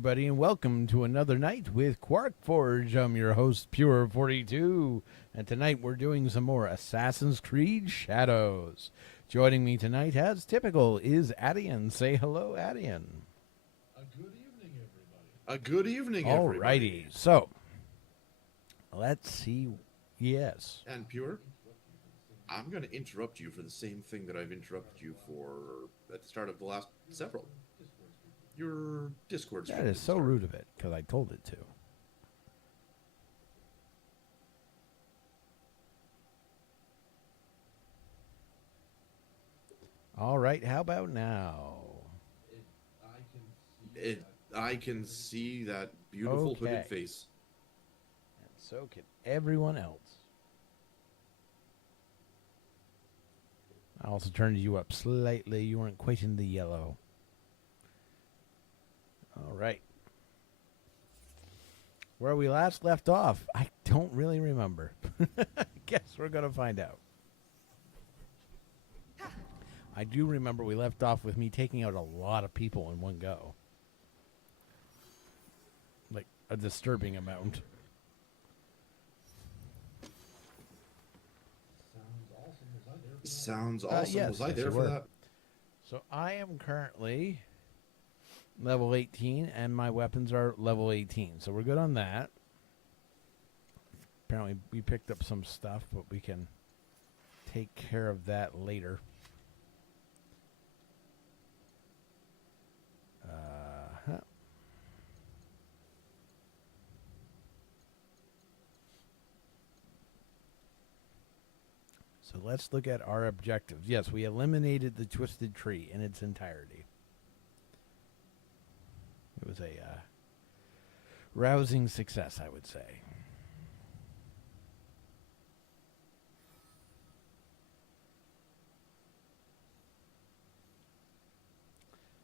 everybody, and welcome to another night with Quarkforge. I'm your host, Pure42, and tonight we're doing some more Assassin's Creed Shadows. Joining me tonight, as typical, is Adian. Say hello, Adian. A good evening, everybody. A good evening, everybody. Alrighty, so let's see. Yes. And Pure, I'm going to interrupt you for the same thing that I've interrupted you for at the start of the last several. Your Discord stream. That is so rude of it, because I told it to. All right, how about now? I can see that beautiful hooded face. And so can everyone else. I also turned you up slightly. You weren't quite in the yellow. All right. Where we last left off, I don't really remember. Guess we're going to find out. I do remember we left off with me taking out a lot of people in one go. Like a disturbing amount. Sounds awesome. Yes, Was I there for that? So I am currently level 18, and my weapons are level 18. So we're good on that. Apparently we picked up some stuff, but we can take care of that later. So let's look at our objectives. Yes, we eliminated the twisted tree in its entirety. It was a rousing success, I would say.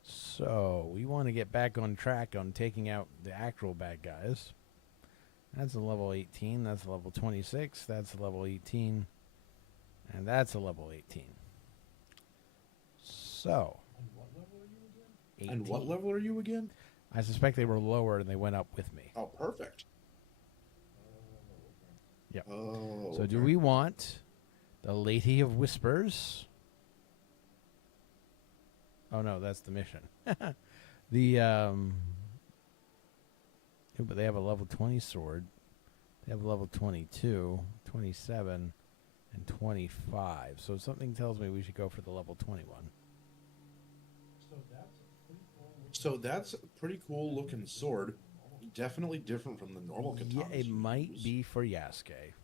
So we want to get back on track on taking out the actual bad guys. That's a level 18. That's a level 26. That's a level 18. And that's a level 18. So. And what level are you again? 18. And what level are you again? I suspect they were lower and they went up with me. Oh, perfect. Yep. Oh, so okay. do we want the Lady of Whispers? Oh, no, that's the mission. But they have a level 20 sword. They have a level 22, 27, and 25. So something tells me we should go for the level 21. So that's a pretty cool looking sword. Definitely different from the normal katanas. Yeah, it might be for Yasuke.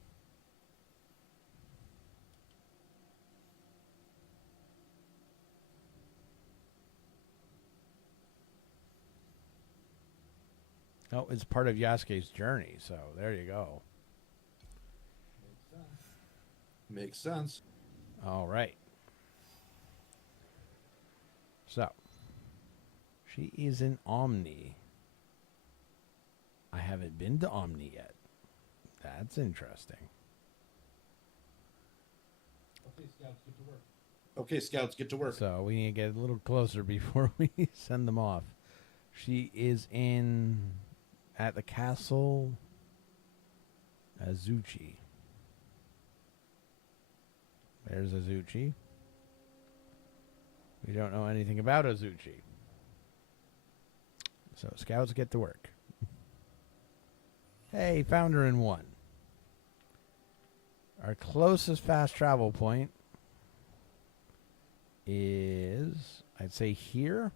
Oh, it's part of Yasuke's journey, so there you go. Makes sense. All right. So, she is in Omni. I haven't been to Omni yet. That's interesting. Okay, scouts, get to work. So, we need to get a little closer before we send them off. She is at the castle Azuchi. There's Azuchi. We don't know anything about Azuchi. So, scouts, get to work. Hey, found her in one. Our closest fast travel point is, I'd say, here.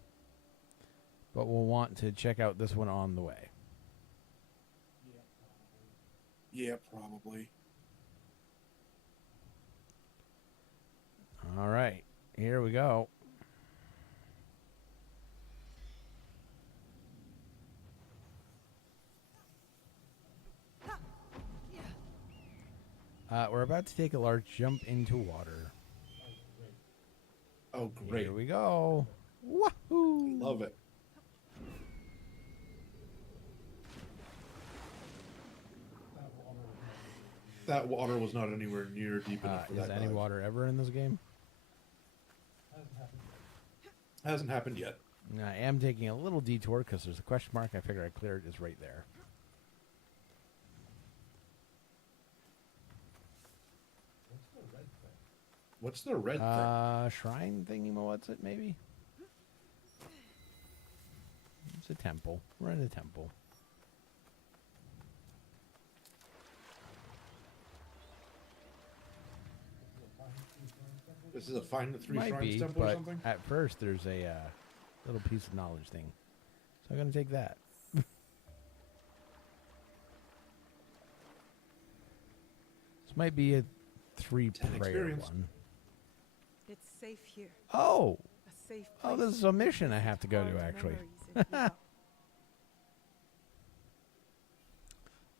But we'll want to check out this one on the way. Yeah, probably. All right, here we go. We're about to take a large jump into water. Oh, great. Here we go. Woohoo! Love it. That water was not anywhere near deep enough for that Is any dive. water ever in this game? Hasn't happened yet. And I am taking a little detour because there's a question mark. I figure I cleared it is right there. What's the red thing? Shrine thingy, what's it, maybe? It's a temple. We're in a temple. This is a find the three Might shrines be, temple or but something? at first there's a little piece of knowledge thing. So I'm going to take that. This might be a 3 10 prayer experience. one. It's safe here. Oh! A safe Oh, place this is a mission I have to go to, hard actually. memories and heal.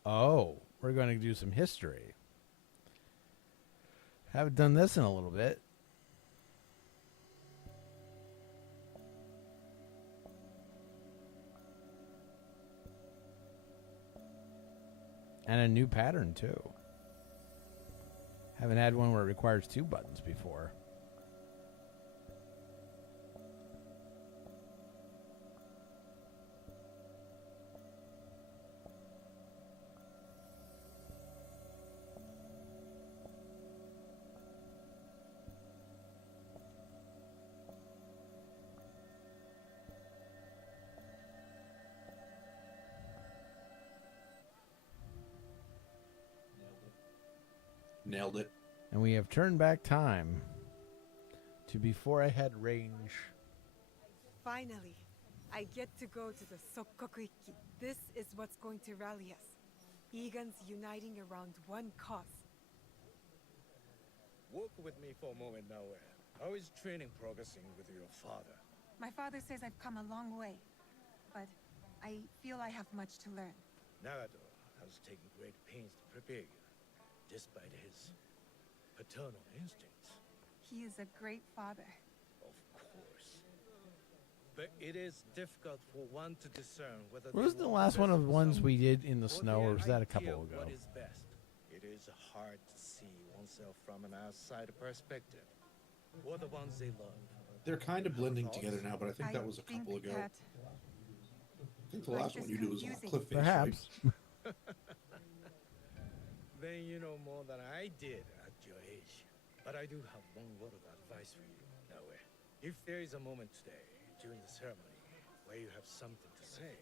Oh, we're going to do some history. Haven't done this in a little bit. And a new pattern, too. Haven't had one where it requires 2 buttons before. Nailed it. And we have turned back time to before I had range. Finally, I get to go to the Sokkoku-ikki. This is what's going to rally us. Egans uniting around one cause. Walk with me for a moment now. How is training progressing with your father? My father says I've come a long way, but I feel I have much to learn. Nagato has taken great pains to prepare you, despite his paternal instincts. He is a great father. Of course. But it is difficult for one to discern whether What was they the want last one best of the for ones someone, we did in the snow, or was that a their couple idea ago? What is best. It is hard to see oneself from an outside perspective. Or the ones they love. They're kind of blending together now, but I think that was a think couple ago. that I think the last life one is you did was on confusing. Cliff Face, Perhaps. right? Then you know more than I did at your age. But I do have one word of advice for you, Naoe. If there is a moment today, during the ceremony, where you have something to say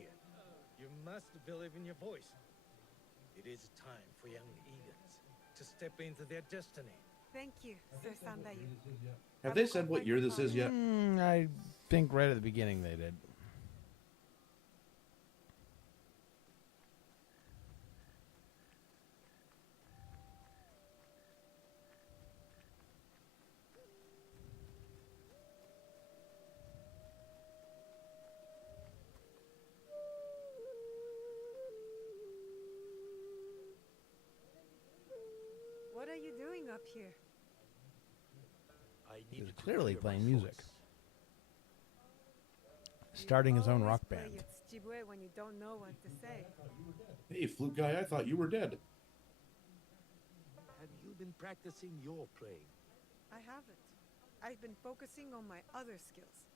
it. You must believe in your voice. It is time for young Egans to step into their destiny. Thank you, Sir Sandayu. Have they said what year this is yet? I think right at the beginning they did. What are you doing up here? I He's need to clearly clear my playing music. thoughts. Starting his own Always rock play band. Yotsuchibue when you don't know what to say. Hey, flute guy, I thought you were dead. Have you been practicing your playing? I haven't. I've been focusing on my other skills.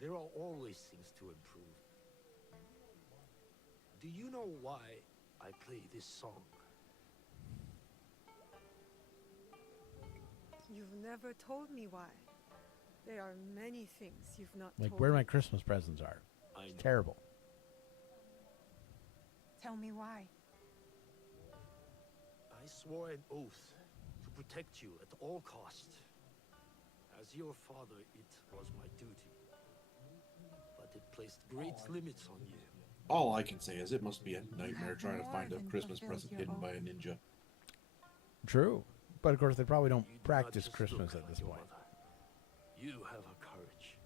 There are always things to improve. Do you know why I play this song? You've never told me why. There are many things you've not Like told where me. my Christmas presents are. I It's know. terrible. Tell me why. I swore an oath to protect you at all costs. As your father, it was my duty. But it placed great limits on you. All I can say is it must be a nightmare have trying to more find a than Christmas fulfilled present your hidden oath. by a ninja. True. But of course they probably don't You do not practice just Christmas look at this like your point. mother. You have a courage,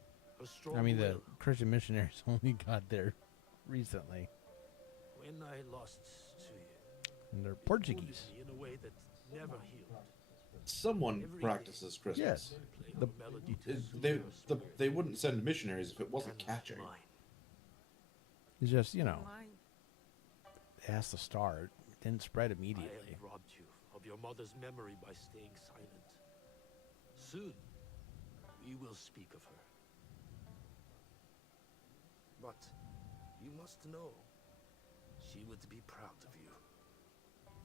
a strong I mean, the will. Christian missionaries only got there recently. When I lost to you, And they're it wounded Portuguese. me in a way that never healed. Someone Every practices day. Christmas. Yes. Play The- a melody to soothe They, your spirit. they wouldn't send missionaries if it wasn't And catching. mine. It's just, you know, Mine. it has to start. It didn't spread I immediately. have robbed you of your mother's memory by staying silent. Soon, We will speak of her. But you must know, she would be proud of you.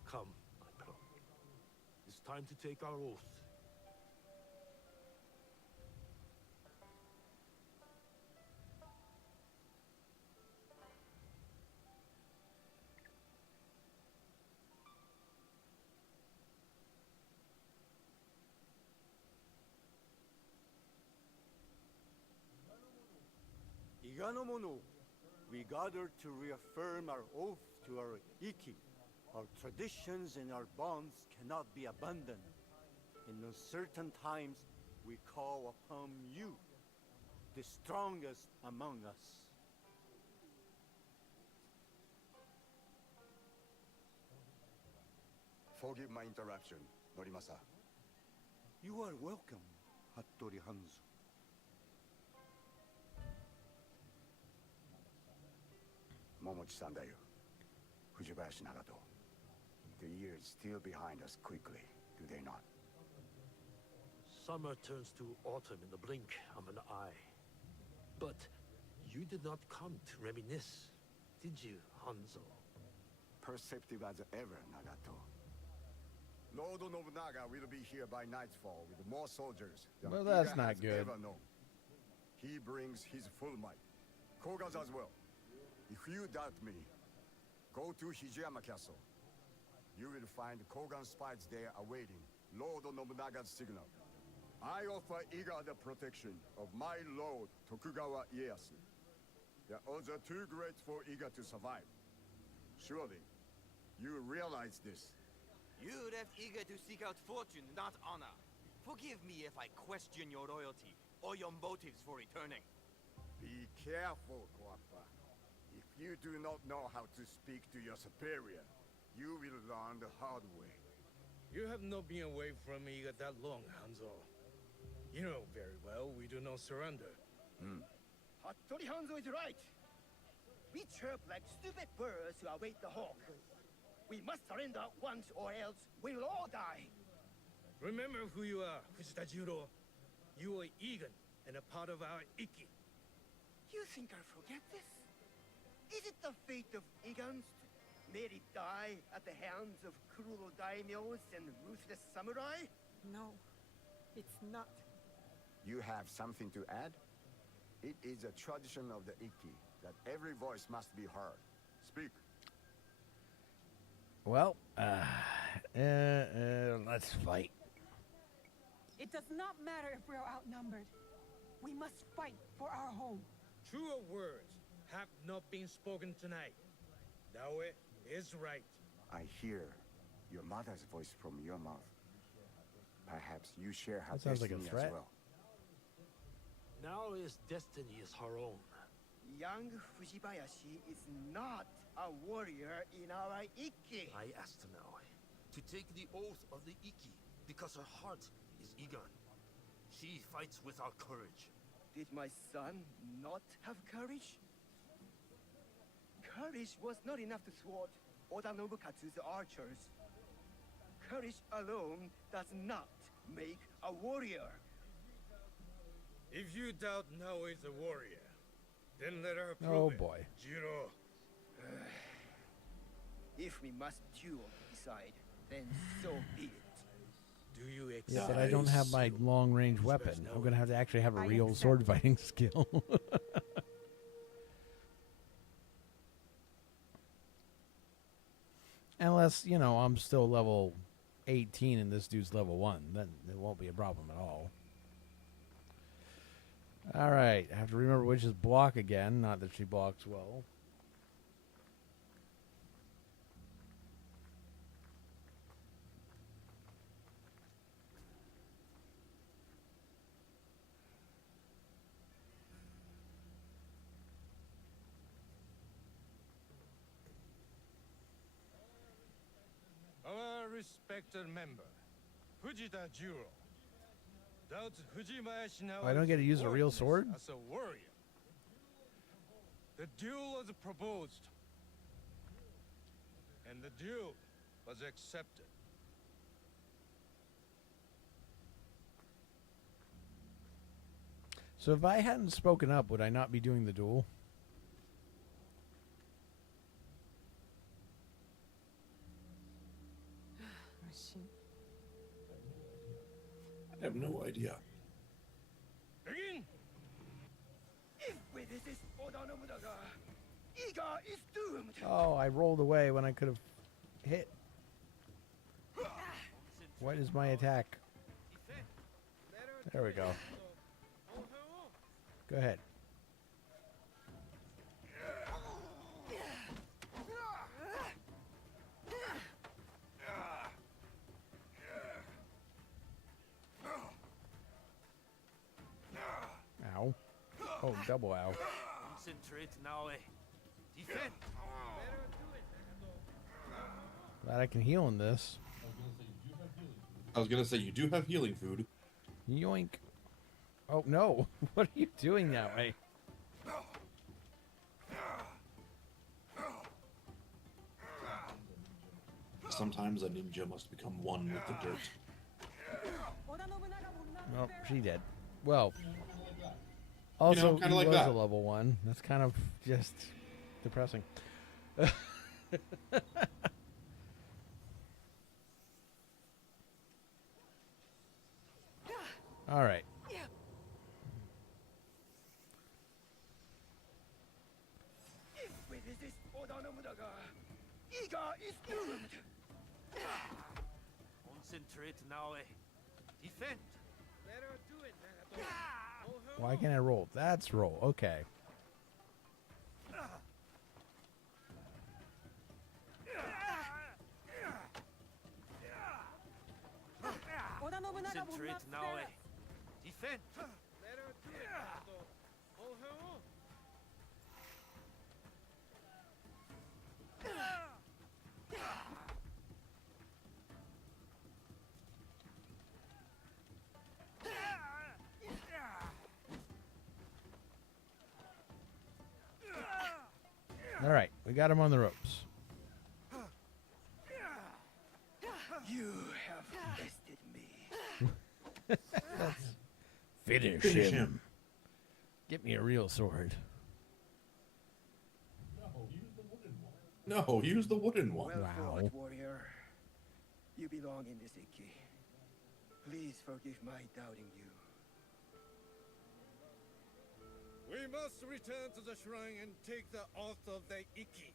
Come, my pro. It's time to take our oath. Iganomono, we gather to reaffirm our oath to our Iki. Our traditions and our bonds cannot be abandoned. In uncertain times, we call upon you, the strongest among us. Forgive my interruption, Norimasa. You are welcome, Hattori Hanzo. Momochi-san dayo. Fujibayashi Nagato. The years still behind us quickly, do they not? Summer turns to autumn in the blink of an eye. But you did not come to reminisce, did you, Hanzo? Perceptive as ever, Nagato. Lord Nobunaga will be here by nightfall with more soldiers than Well, that's Iga not has good. ever known. He brings his full might. Koga's as well. If you doubt me, go to Hijiyama Castle. You will find Kogan spies there awaiting Lord Nobunaga's signal. I offer Iga the protection of my lord Tokugawa Ieyasu. The odds are too great for Iga to survive. Surely, you realize this. You left eager to seek out fortune, not honor. Forgive me if I question your loyalty or your motives for returning. Be careful, Quarkforge. If you do not know how to speak to your superior, you will learn the hard way. You have not been away from me that long, Hanzo. You know very well we do not surrender. Hattori Hanzo is right. We chirp like stupid birds who await the hawk. We must surrender once or else we'll all die. Remember who you are, Fujitajiro. You are Egan and a part of our Iki. You think I forget this? Is it the fate of Igans to merely die at the hands of cruel daimyos and ruthless samurai? No, it's not. You have something to add? It is a tradition of the Iki that every voice must be heard. Speak. Well, let's fight. It does not matter if we are outnumbered. We must fight for our home. Truer words have not been spoken tonight. Naoe is right. I hear your mother's voice from your mouth. Perhaps you share her That sounds like a destiny threat. as well. Naoe's destiny is her own. Young Fujibayashi is not a warrior in our Iki. I asked Naoe to take the oath of the Iki because her heart is Igan. She fights with our courage. Did my son not have courage? Courage was not enough to thwart Oda Nobukatsu's archers. Courage alone does not make a warrior. If you doubt Naoe is a warrior, then let her prove Oh it. boy. Jiro. If we must duel to decide, then so be it. Do you accept? Yeah, but I don't have my long-range weapon. I'm gonna have to actually have a I real accept. sword fighting skill. Unless, you know, I'm still level 18 and this dude's level 1. Then it won't be a problem at all. Alright, I have to remember which is block again. Not that she blocks well. Our respected member, Fujita Jiro, doubts Fujibayashi now. Oh, I don't get to use a real sword? As a warrior. The duel was proposed, and the duel was accepted. So if I hadn't spoken up, would I not be doing the duel? I have no idea. Begin! If with this Oda Nobunaga, Iga is doomed. Oh, I rolled away when I could have hit. What is my attack? There we go. Go ahead. Ow. Oh, double ow. Concentrate now, eh? Defend! Glad I can heal in this. I was gonna say you do have healing food. Yoink. Oh, no. What are you doing that way? Sometimes a ninja must become one with the dirt. Oh, she did. Well, also, kinda he like was that. a level 1. That's kind of just depressing. All right. If with this Oda Nobunaga, Iga is doomed. Concentrate now, eh? Defend! Why can't I roll? That's roll. Okay. Concentrate now, eh? Defend! All right. We got him on the ropes. You have bested me. Finish him. Get me a real sword. No, use the wooden one. Well Wow. fought, warrior. You belong in this Ikki. Please forgive my doubting you. We must return to the shrine and take the oath of the Ikki.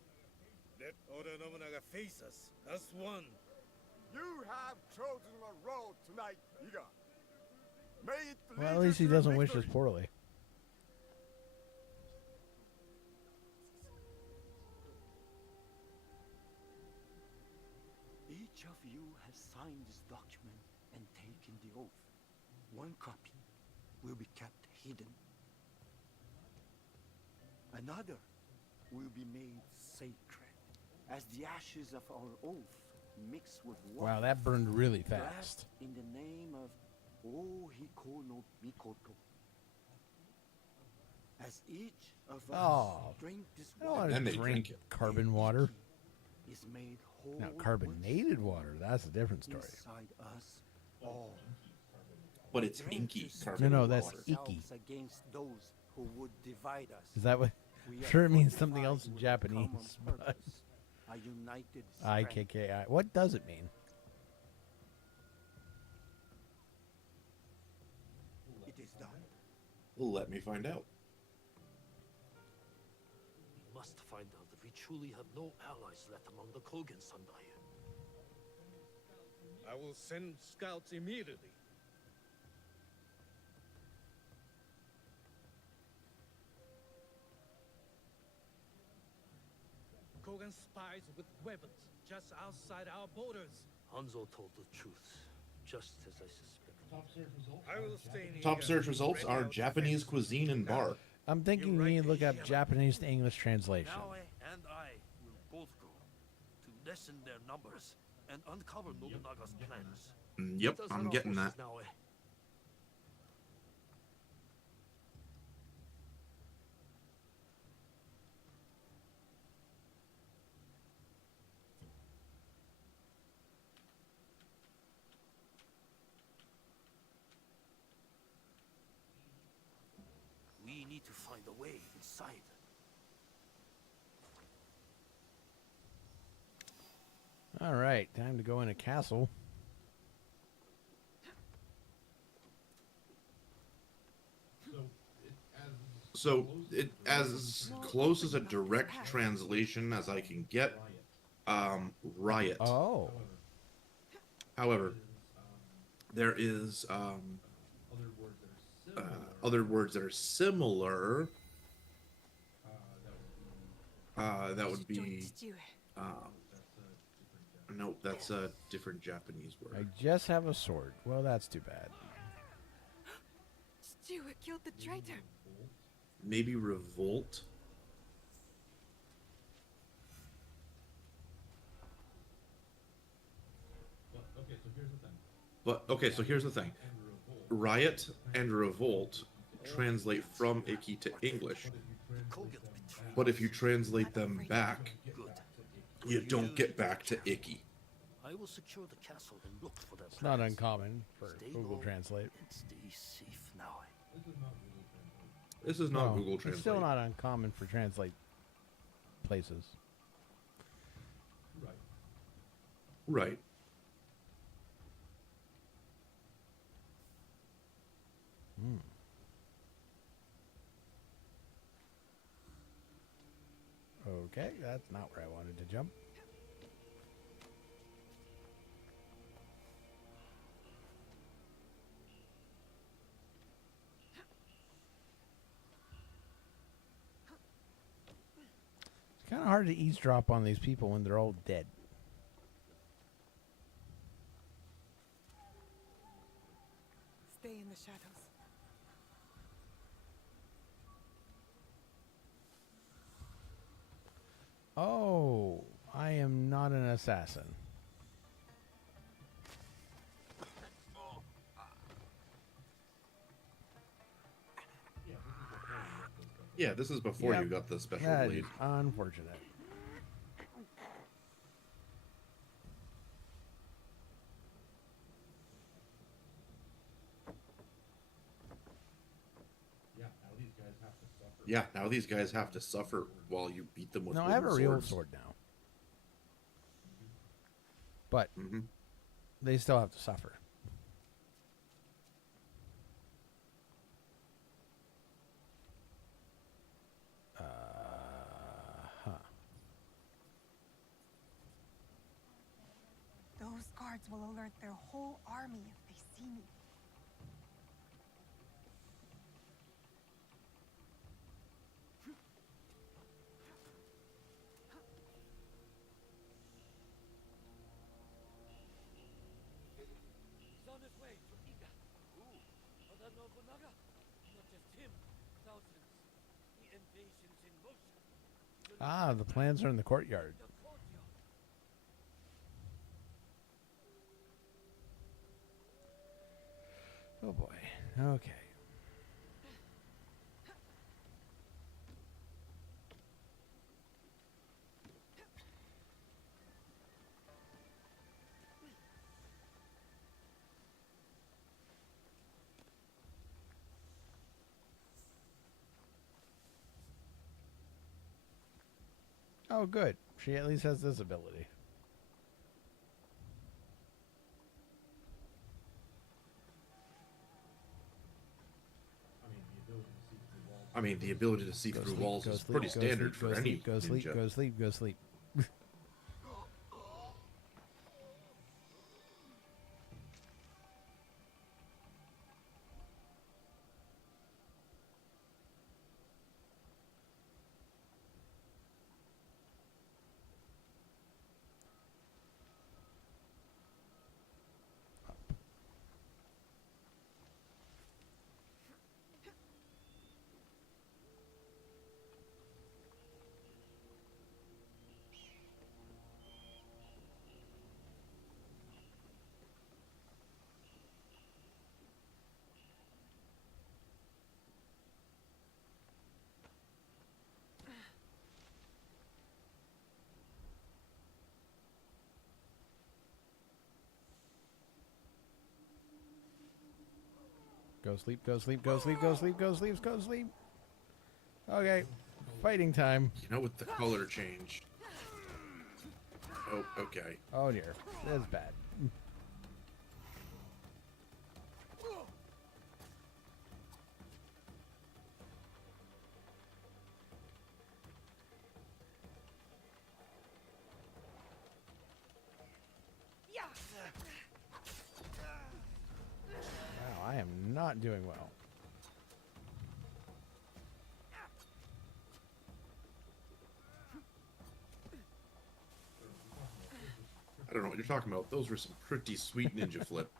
Let Oda Nobunaga face us as one. You have chosen a road tonight, Iga. May it Well, at lead least you he to doesn't wish victory. us poorly. Each of you has signed this document and taken the oath. One copy will be kept hidden. Another will be made sacred, as the ashes of our oath mix with water. Wow, that burned really blessed fast. in the name of Ohiko no Mikoto. As each of us Oh, drink this I don't water, want to And they drink drink it. carbon water. is made whole Now, carbonated water, that's a different story. inside us all. But it's Drink inky to carbon No, that's water. ourselves icky. against those who would divide us. Is that what? We are Sure, it means something fortified else in with a Japanese, common but purpose, a united strength. IKKI. What does it mean? It is done. Let me find out. We must find out if we truly have no allies left among the Kogan Sandai. I will send scouts immediately. Kogan spies with weapons just outside our borders. Hanzo told the truth, just as I suspected. I will stay in Top Iga search to results bring are out Japanese defense. cuisine and bar. I'm thinking You're we need right, to look up Yama. Japanese to English translation. Naoe and I will both go to lessen their numbers and uncover Nobunaga's plans. Yep, Let us I'm head our getting that. horses, Naoe. need to find a way inside. All right, time to go in a castle. So, it as close as a direct translation as I can get, riot. Oh. However, there is other words that are similar. That would be. Nope, that's a different Japanese I word. just have a sword. Well, that's too bad. Chichiwa killed the traitor. Maybe revolt. But okay, so here's the thing. Riot and revolt translate from Iki to English. But if you translate them back, you don't get back to Iki. I will secure the castle and look for that. It's not uncommon for Google Translate. Stay safe now. This is not Google Translate. It's still not uncommon for translate places. Right. Okay, that's not where I wanted to jump. It's kind of hard to eavesdrop on these people when they're all dead. Stay in the shadows. Oh, I am not an assassin. Yeah, this is before Yep. you got the special That blade. is unfortunate. Yeah, now these guys have to suffer while you beat them with No, I have a wooden real swords. sword now. But Mm-hmm. they still have to suffer. Those guards will alert their whole army if they see me. He's on his way to Iga. Who? Oda Nobunaga? Not just him. Thousands. The invasion's in motion. Ah, the plans are in the courtyard. The courtyard. Oh boy. Okay. Oh, good. She at least has this ability. I mean, the ability to see through walls is pretty standard for any Go sleep, ninja. go sleep, go sleep. Go sleep, go sleep, go sleep, go sleep, go sleep, go sleep. Okay, fighting time. You know, with the color change. Oh, okay. Oh dear, that's bad. Wow, I am not doing well. I don't know what you're talking about. Those were some pretty sweet ninja flip.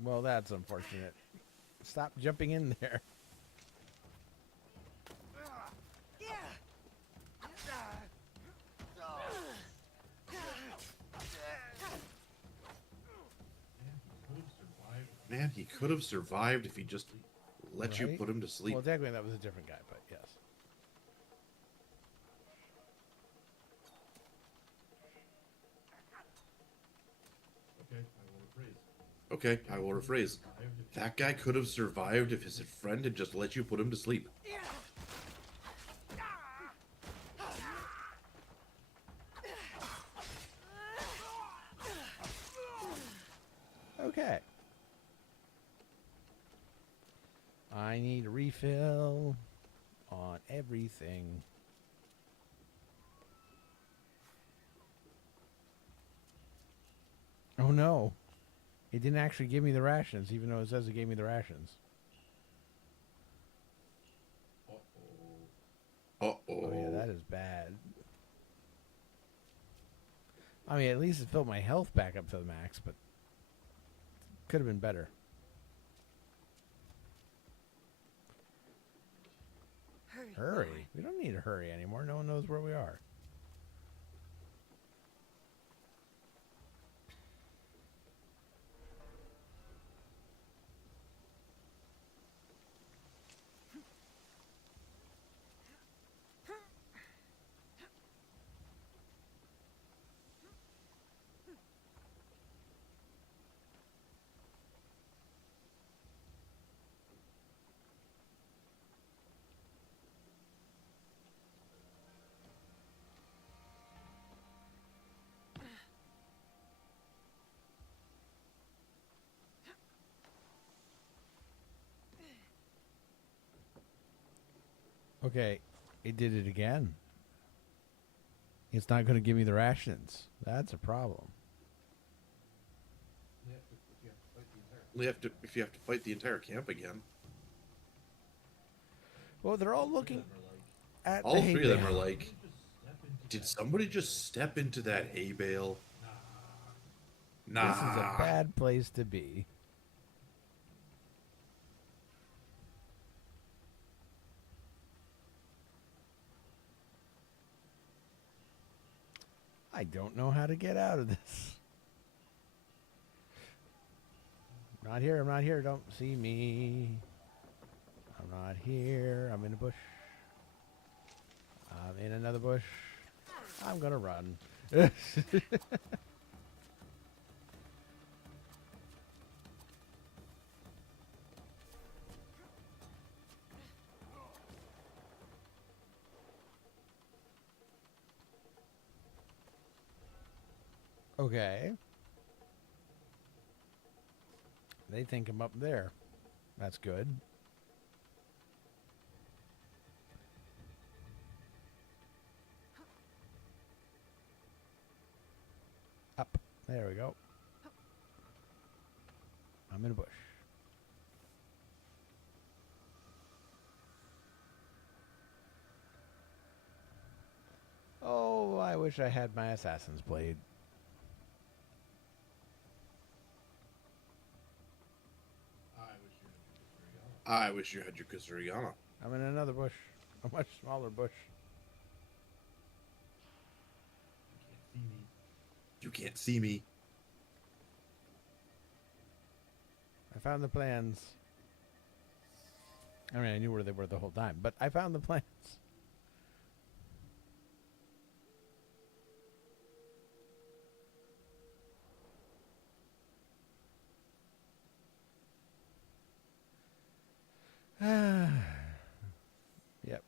Well, that's unfortunate. Stop jumping in there. Man, he could have survived if he just let you Right? put him to sleep. Well, technically that was a different guy, but yes. Okay, I will rephrase. That guy could have survived if his friend had just let you put him to sleep. Okay. I need a refill on everything. Oh no. It didn't actually give me the rations, even though it says it gave me the rations. Uh-oh. Oh yeah, that is bad. I mean, at least it filled my health back up to the max, but could have been better. Hurry. We don't need to hurry anymore. No one knows where we are. Okay, it did it again. It's not going to give me the rations. That's a problem. If you have to fight the entire camp again. Well, they're all looking at All the hay three of them are bale. like, did somebody just step into that hay bale? Nah. This is a bad place to be. I don't know how to get out of this. I'm not here. I'm not here. Don't see me. I'm not here. I'm in a bush. I'm in another bush. I'm going to run. Okay. They think I'm up there. That's good. Up. There we go. I'm in a bush. Oh, I wish I had my Assassin's Blade. I wish you had your Kazuriana. I'm in another bush. A much smaller bush. You can't see me. I found the plans. I mean, I knew where they were the whole time, but I found the plans. Yep.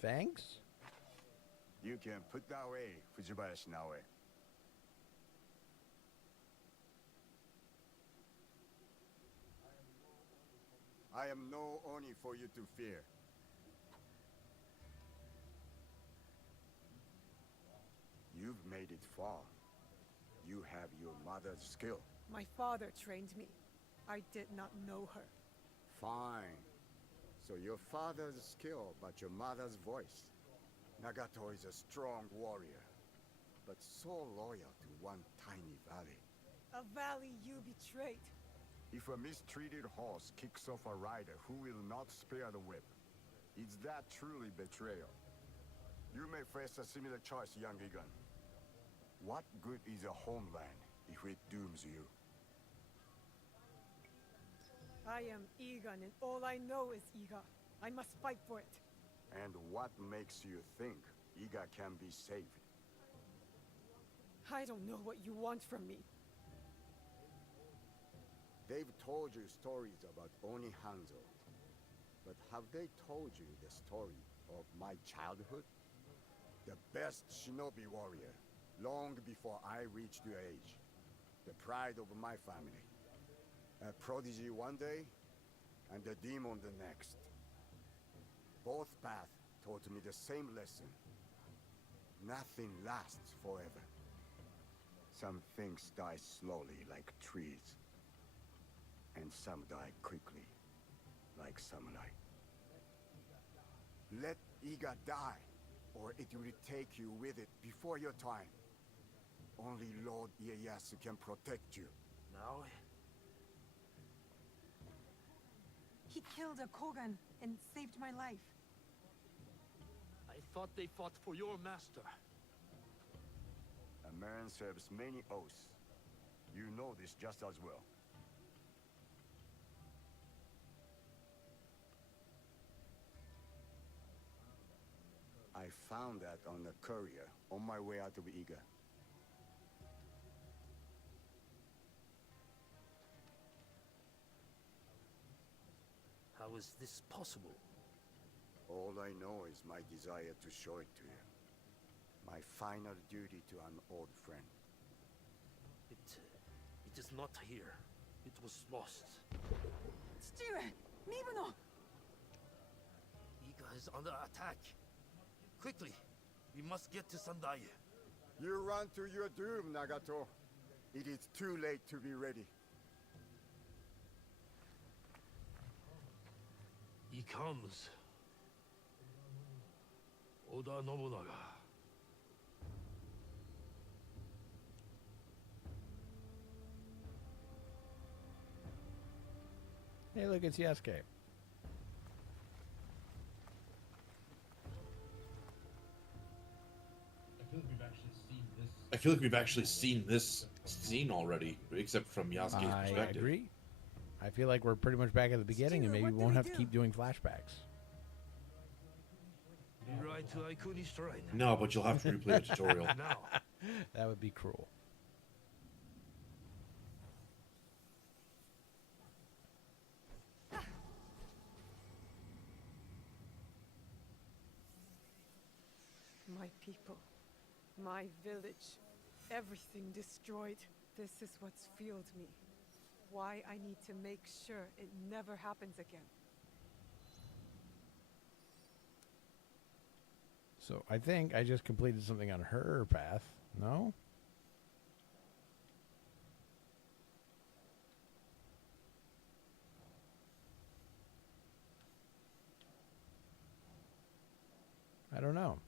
Thanks. You can put that away, Fujibayashi Naoe. I am no Oni for you to fear. You've made it far. You have your mother's skill. My father trained me. I did not know her. Fine. So your father's skill, but your mother's voice. Nagato is a strong warrior, but so loyal to one tiny valley. A valley you betrayed. If a mistreated horse kicks off a rider who will not spare the whip, is that truly betrayal? You may face a similar choice, young Egan. What good is a homeland if it dooms you? I am Egan, and all I know is Iga. I must fight for it. And what makes you think Iga can be saved? I don't know what you want from me. They've told you stories about Oni Hanzo. But have they told you the story of my childhood? The best shinobi warrior, long before I reached your age. The pride of my family. A prodigy one day, and a demon the next. Both paths taught me the same lesson. Nothing lasts forever. Some things die slowly like trees. And some die quickly, like samurai. Let Iga die, or it will take you with it before your time. Only Lord Ieyasu can protect you. Now, He killed a Kogan and saved my life. I thought they fought for your master. A man serves many oaths. You know this just as well. I found that on the courier on my way out of Iga. How is this possible? All I know is my desire to show it to you. My final duty to an old friend. It is not here. It was lost. Stewart! Mibuno! Iga is under attack. Quickly, we must get to Sendai. You run to your doom, Nagato. It is too late to be ready. He comes. Oda Nobunaga. Hey, look, it's Yasuke. I feel like we've actually seen this scene already, except from Yasuke's I perspective. agree. I feel like we're pretty much back at the beginning, and maybe we won't have to keep doing flashbacks. Right to Aikuni Shrine. No, but you'll have to replay the tutorial. Now. That would be cruel. My people, my village, everything destroyed. This is what's fueled me. Why I need to make sure it never happens again. So I think I just completed something on her path. No? I don't know.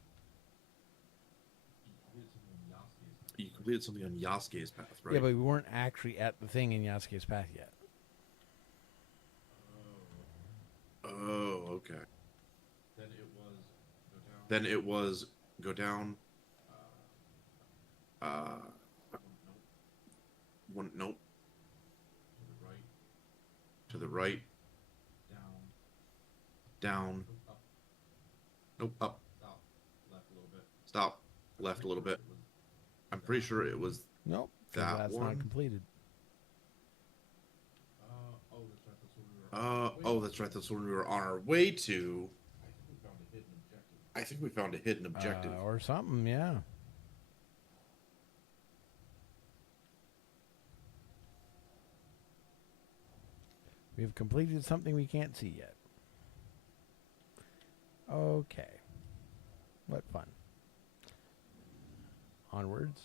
You completed something on Yasuke's path, right? Yeah, but we weren't actually at the thing in Yasuke's path yet. Oh, okay. Then it was go down. One, nope. To the right. Down. Nope, up. Stop. Left a little bit. I'm pretty sure it was Nope, 'cause that that's one. not completed. Oh, that's right. That's when we were on our way to. I think we found a hidden objective. Or something, yeah. We've completed something we can't see yet. Okay. What fun. Onwards.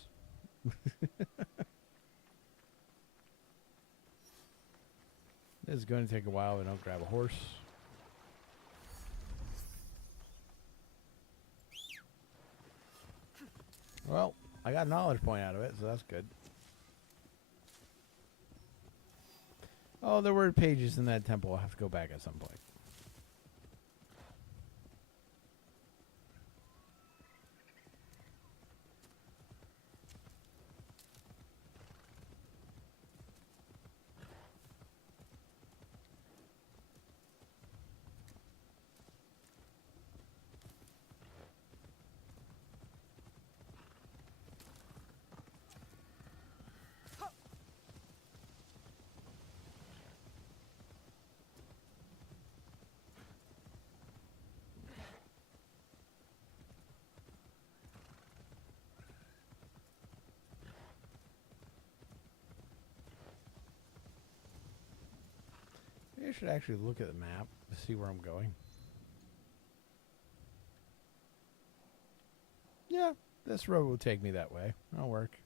This is going to take a while. We don't grab a horse. Well, I got a knowledge point out of it, so that's good. Oh, there were pages in that temple. I'll have to go back at some point. Maybe I should actually look at the map to see where I'm going. Yeah, this road will take me that way. That'll work.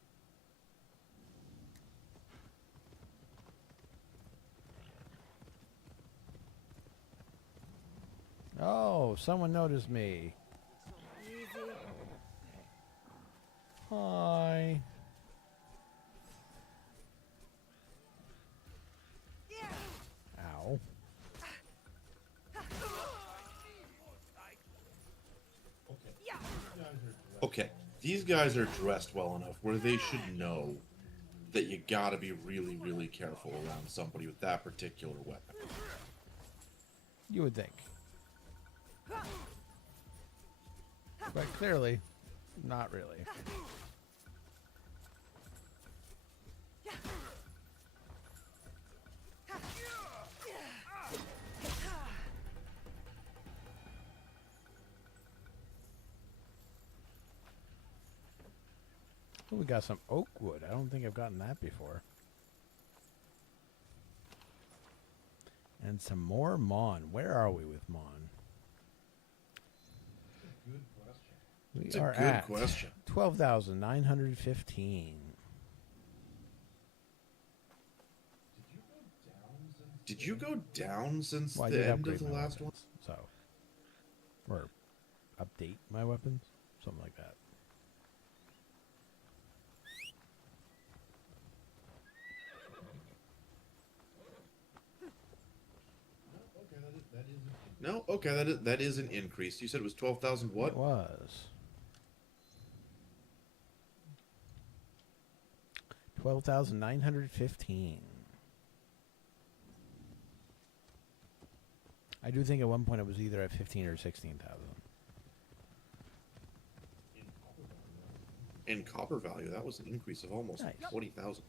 Oh, someone noticed me. Easy. Hi. Ow. Okay, these guys are dressed well enough where they should know that you gotta be really, really careful around somebody with that particular weapon. You would think. But clearly, not really. Oh, we got some oak wood. I don't think I've gotten that before. And some more Mon. Where are we with Mon? We It's a are good at question. 12,915. Did you go down since Well, I the did end upgrade of the my last one? weapons, so. Or update my weapons. Something like that. No? Okay, that is an increase. You said it was 12,000 what? It was. 12,915. I do think at one point it was either at 15 or 16,000. In copper value, that was an increase of almost Nice. 20,000.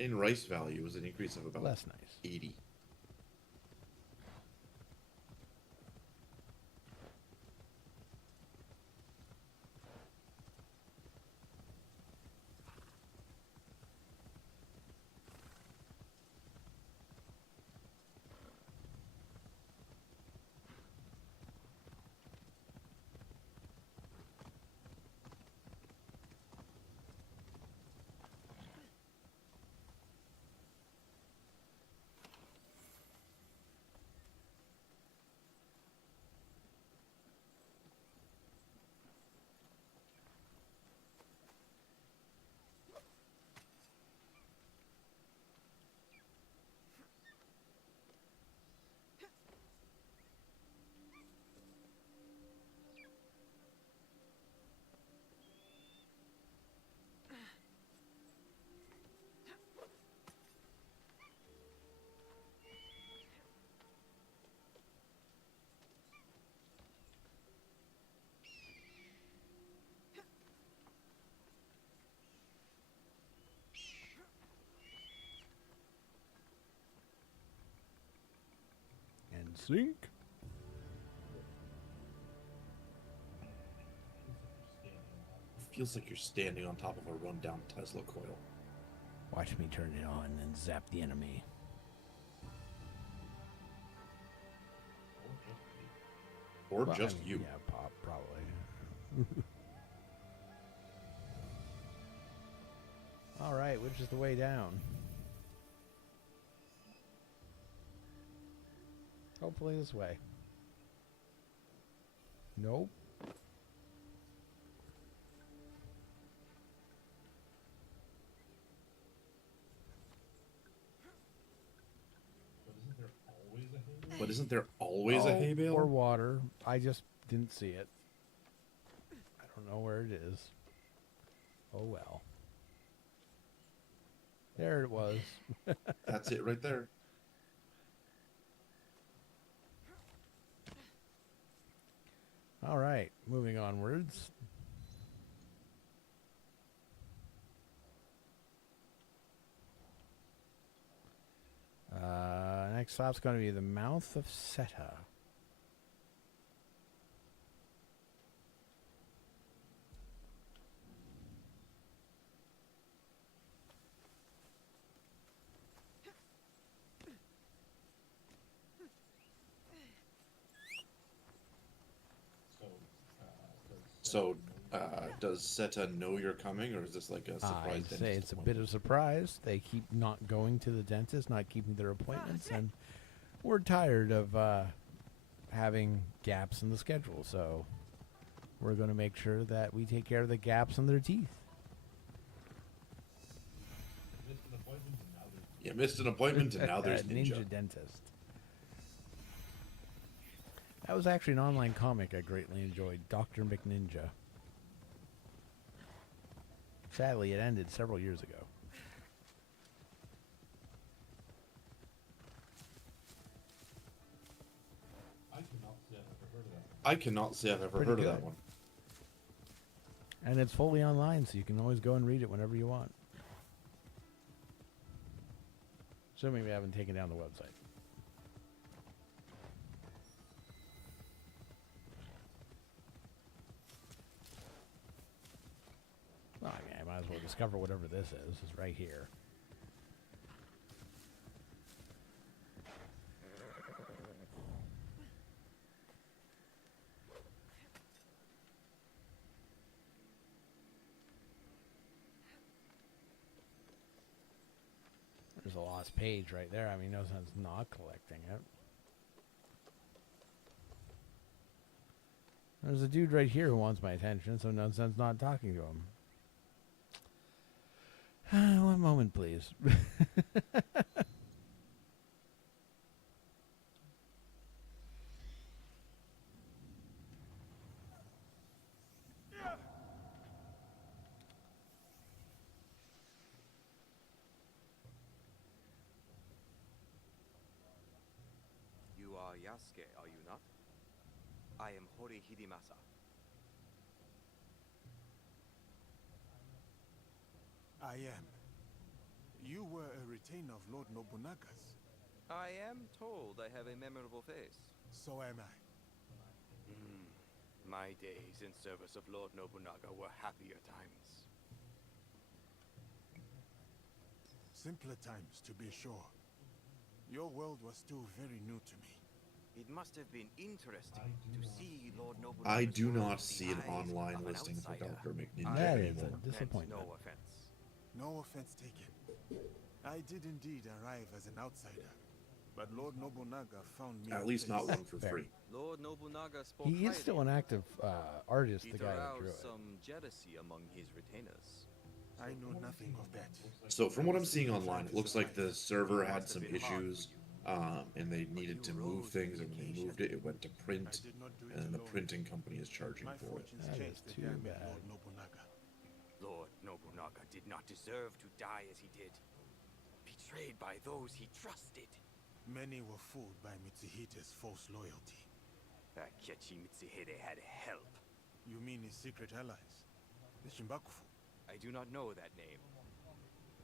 In rice value, it was an increase of about Less nice. 80. sink. Feels like you're standing on top of a rundown Tesla coil. Watch me turn it on and zap the enemy. Or Well, just I mean, you. Yeah, pop, probably. All right, which is the way down? Hopefully this way. Nope. But isn't there always a Oh, hay bale? or water. I just didn't see it. I don't know where it is. Oh well. There it was. That's it right there. All right, moving onwards. Next stop's going to be the mouth of Seta. So, does Seta know you're coming, or is this like a surprise? I'd say it's a bit of a surprise. They keep not going to the dentist, not keeping their appointments, and we're tired of having gaps in the schedule. So we're going to make sure that we take care of the gaps in their teeth. You missed an appointment, and now there's Ninja. Dentist. That was actually an online comic I greatly enjoyed, Dr. McNinja. Sadly, it ended several years ago. I cannot say I've ever Pretty heard of good. that one. And it's fully online, so you can always go and read it whenever you want. Assuming we haven't taken down the website. Well, I mean, I might as well discover whatever this is. It's right here. There's a lost page right there. I mean, no sense not collecting it. There's a dude right here who wants my attention, so no sense not talking to him. One moment, please. You are Yasuke, are you not? I am Hori Hidemasa. I am. You were a retainer of Lord Nobunaga's. I am told I have a memorable face. So am I. My days in service of Lord Nobunaga were happier times. Simpler times, to be sure. Your world was still very new to me. It must have been interesting to see Lord Nobunaga. I do not see an online listing for Dr. McNinja That is anymore. a disappointment. No offense. No offense taken. I did indeed arrive as an outsider, but Lord Nobunaga found me. At least not place. one for Fair. free. Lord Nobunaga spoke He is highly still of an you. active artist, the It guy that drew aroused it. some jealousy among his retainers. I know nothing of that. So from what I'm seeing online, it looks like the server had some issues, and they needed to move things, and when they moved it, it went to print, I did not do it and the alone. printing company is charging My for it. fortunes That changed is the day I too met bad. Lord Nobunaga. Lord Nobunaga did not deserve to die as he did. Betrayed by those he trusted. Many were fooled by Mitsuhide's false loyalty. Akechi Mitsuhide had help. You mean his secret allies? The Shimbakufu? I do not know that name.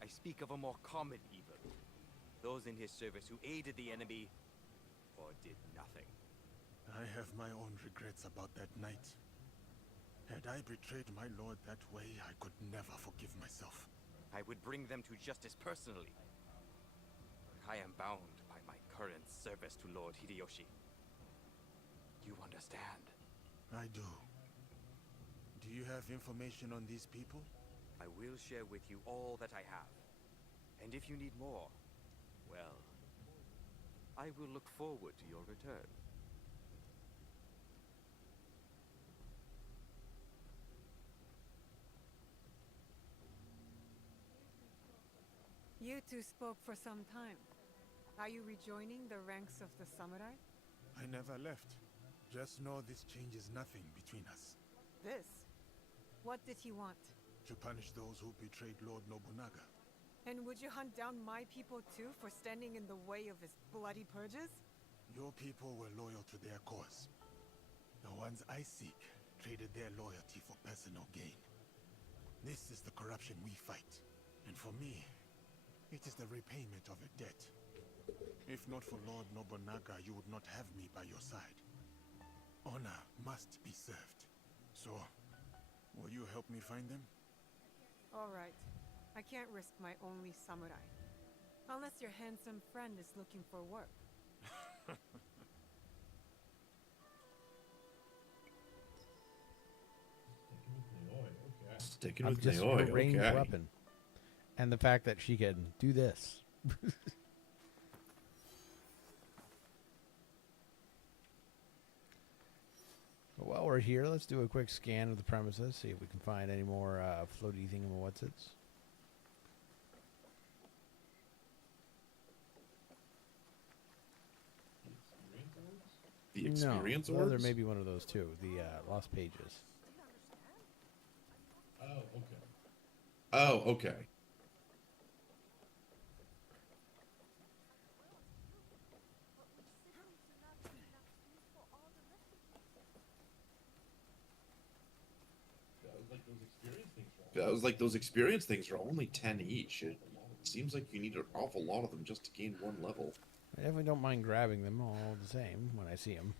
I speak of a more common evil. Those in his service who aided the enemy or did nothing. I have my own regrets about that night. Had I betrayed my lord that way, I could never forgive myself. I would bring them to justice personally. I am bound by my current service to Lord Hideyoshi. You understand? I do. Do you have information on these people? I will share with you all that I have. And if you need more, well, I will look forward to your return. You two spoke for some time. Are you rejoining the ranks of the samurai? I never left. Just know this changes nothing between us. This? What did he want? To punish those who betrayed Lord Nobunaga. And would you hunt down my people too for standing in the way of his bloody purges? Your people were loyal to their cause. The ones I seek traded their loyalty for personal gain. This is the corruption we fight. And for me, it is the repayment of a debt. If not for Lord Nobunaga, you would not have me by your side. Honor must be served. So, will you help me find them? All right. I can't risk my only samurai. Unless your handsome friend is looking for work. Sticking I'm with just Naoi, her ranged okay. weapon. And the fact that she can do this. But while we're here, let's do a quick scan of the premises, see if we can find any more floaty thingamawhatsits. The experience no, well, there orbs? may be one of those too. The lost pages. Oh, okay. That was like those experience things are only 10 each. It seems like you need an awful lot of them just to gain one level. I definitely don't mind grabbing them all the same when I see them.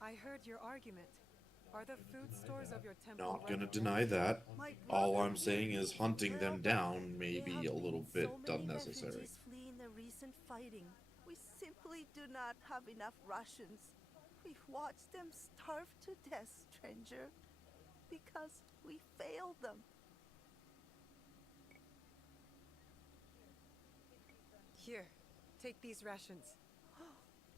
I heard your argument. Are the food stores of your temple Not gonna running? deny that. All I'm saying is hunting them down may be a little bit unnecessary. Refugees fleeing the recent fighting. We simply do not have enough rations. We've watched them starve to death, stranger, because we failed them. Here, take these rations.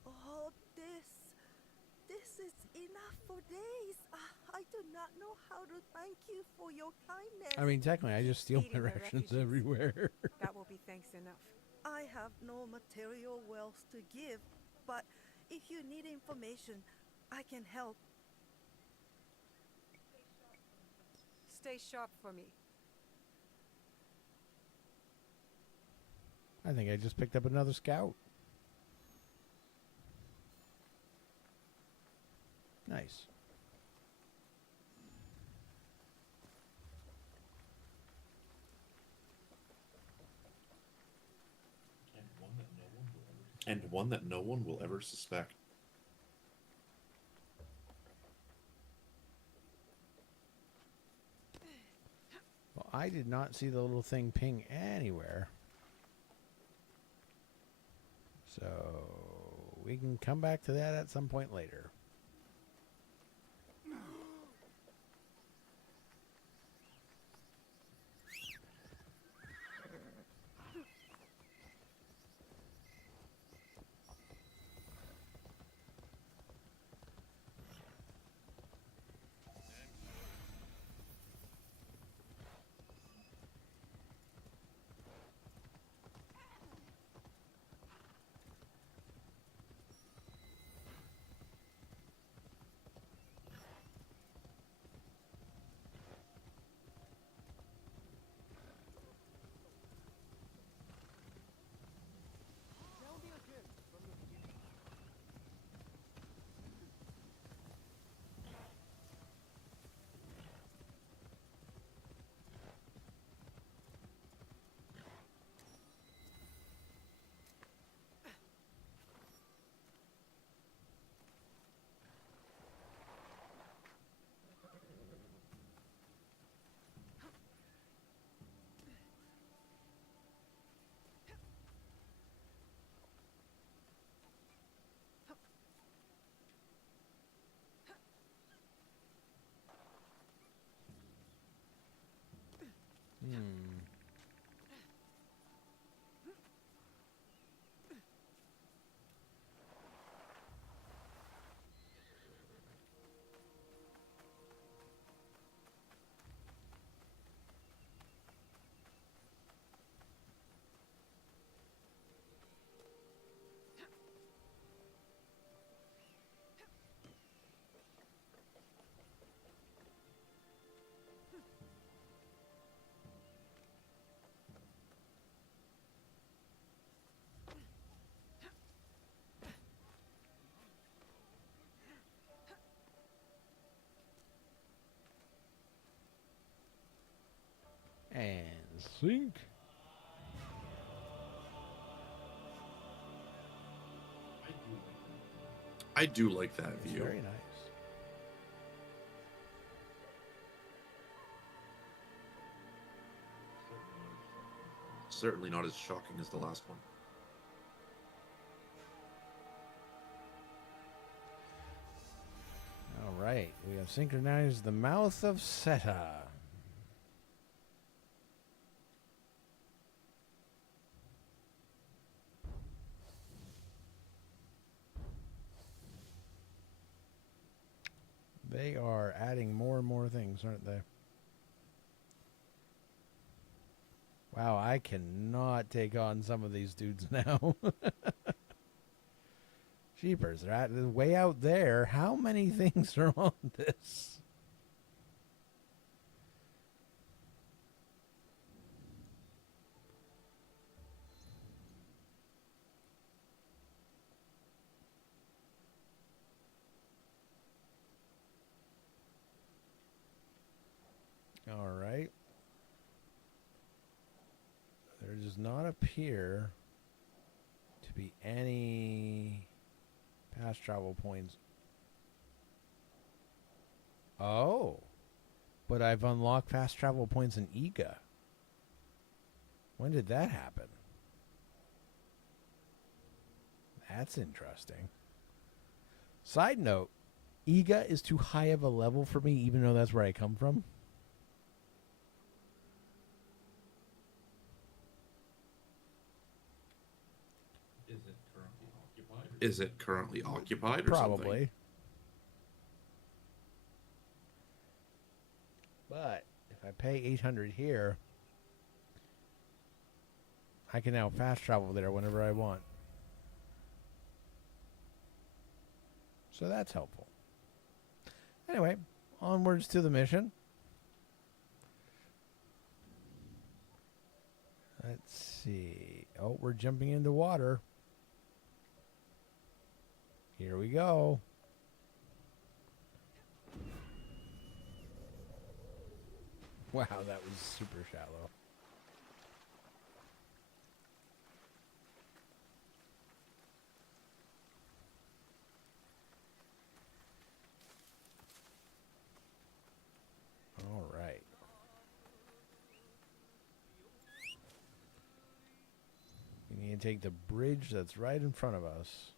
Oh, this is enough for days. I do not know how to thank you for your kindness. I mean, technically, I just steal my Feeding the rations refugees. everywhere. That will be thanks enough. I have no material wealth to give, but if you need information, I can help. Stay sharp for me. I think I just picked up another scout. Nice. And one that no one will ever suspect. Well, I did not see the little thing ping anywhere. So we can come back to that at some point later. Hmm. And sink. I do like that It's view. very nice. Certainly not as shocking as the last one. All right, we have synchronized the mouth of Seta. They are adding more and more things, aren't they? Wow, I cannot take on some of these dudes now. Jeepers, they're way out there. How many things are on this? All right. There does not appear to be any past travel points. Oh. But I've unlocked fast travel points in Iga. When did that happen? That's interesting. Side note, Iga is too high of a level for me, even though that's where I come from. Is it currently occupied or Probably. something? But if I pay 800 here, I can now fast travel there whenever I want. So that's helpful. Anyway, onwards to the mission. Let's see. Oh, we're jumping into water. Here we go. Wow, that was super shallow. All right. We need to take the bridge that's right in front of us.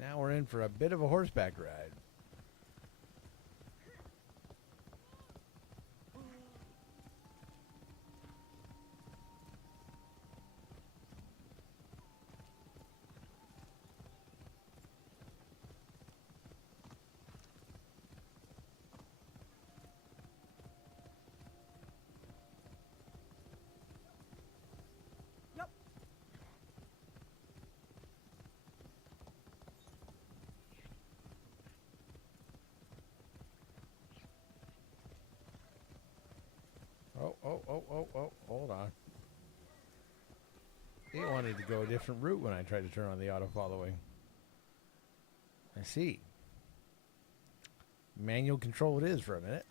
Now we're in for a bit of a horseback ride. Oh, hold on. It wanted to go a different route when I tried to turn on the auto following. I see. Manual control it is for a minute.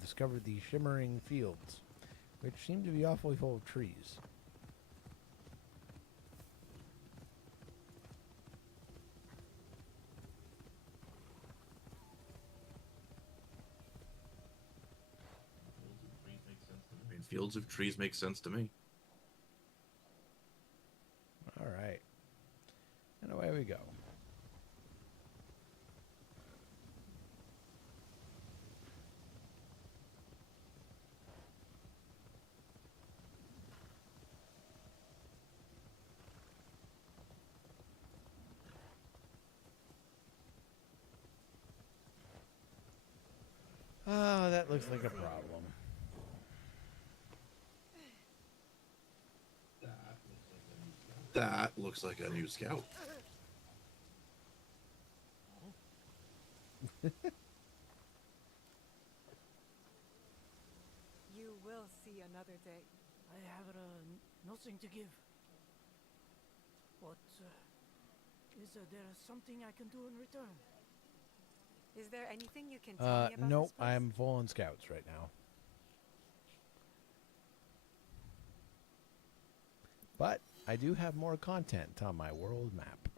have discovered the shimmering fields, which seem to be awfully full of trees. I mean, fields of trees make sense to me. All right. And away we go. Oh, that looks like a problem. That looks like a new scout. You will see another day. I have nothing to give. But is there something I can do in return? Is there anything you can tell me about Nope, this place? I'm full on scouts right now. But I do have more content on my world map.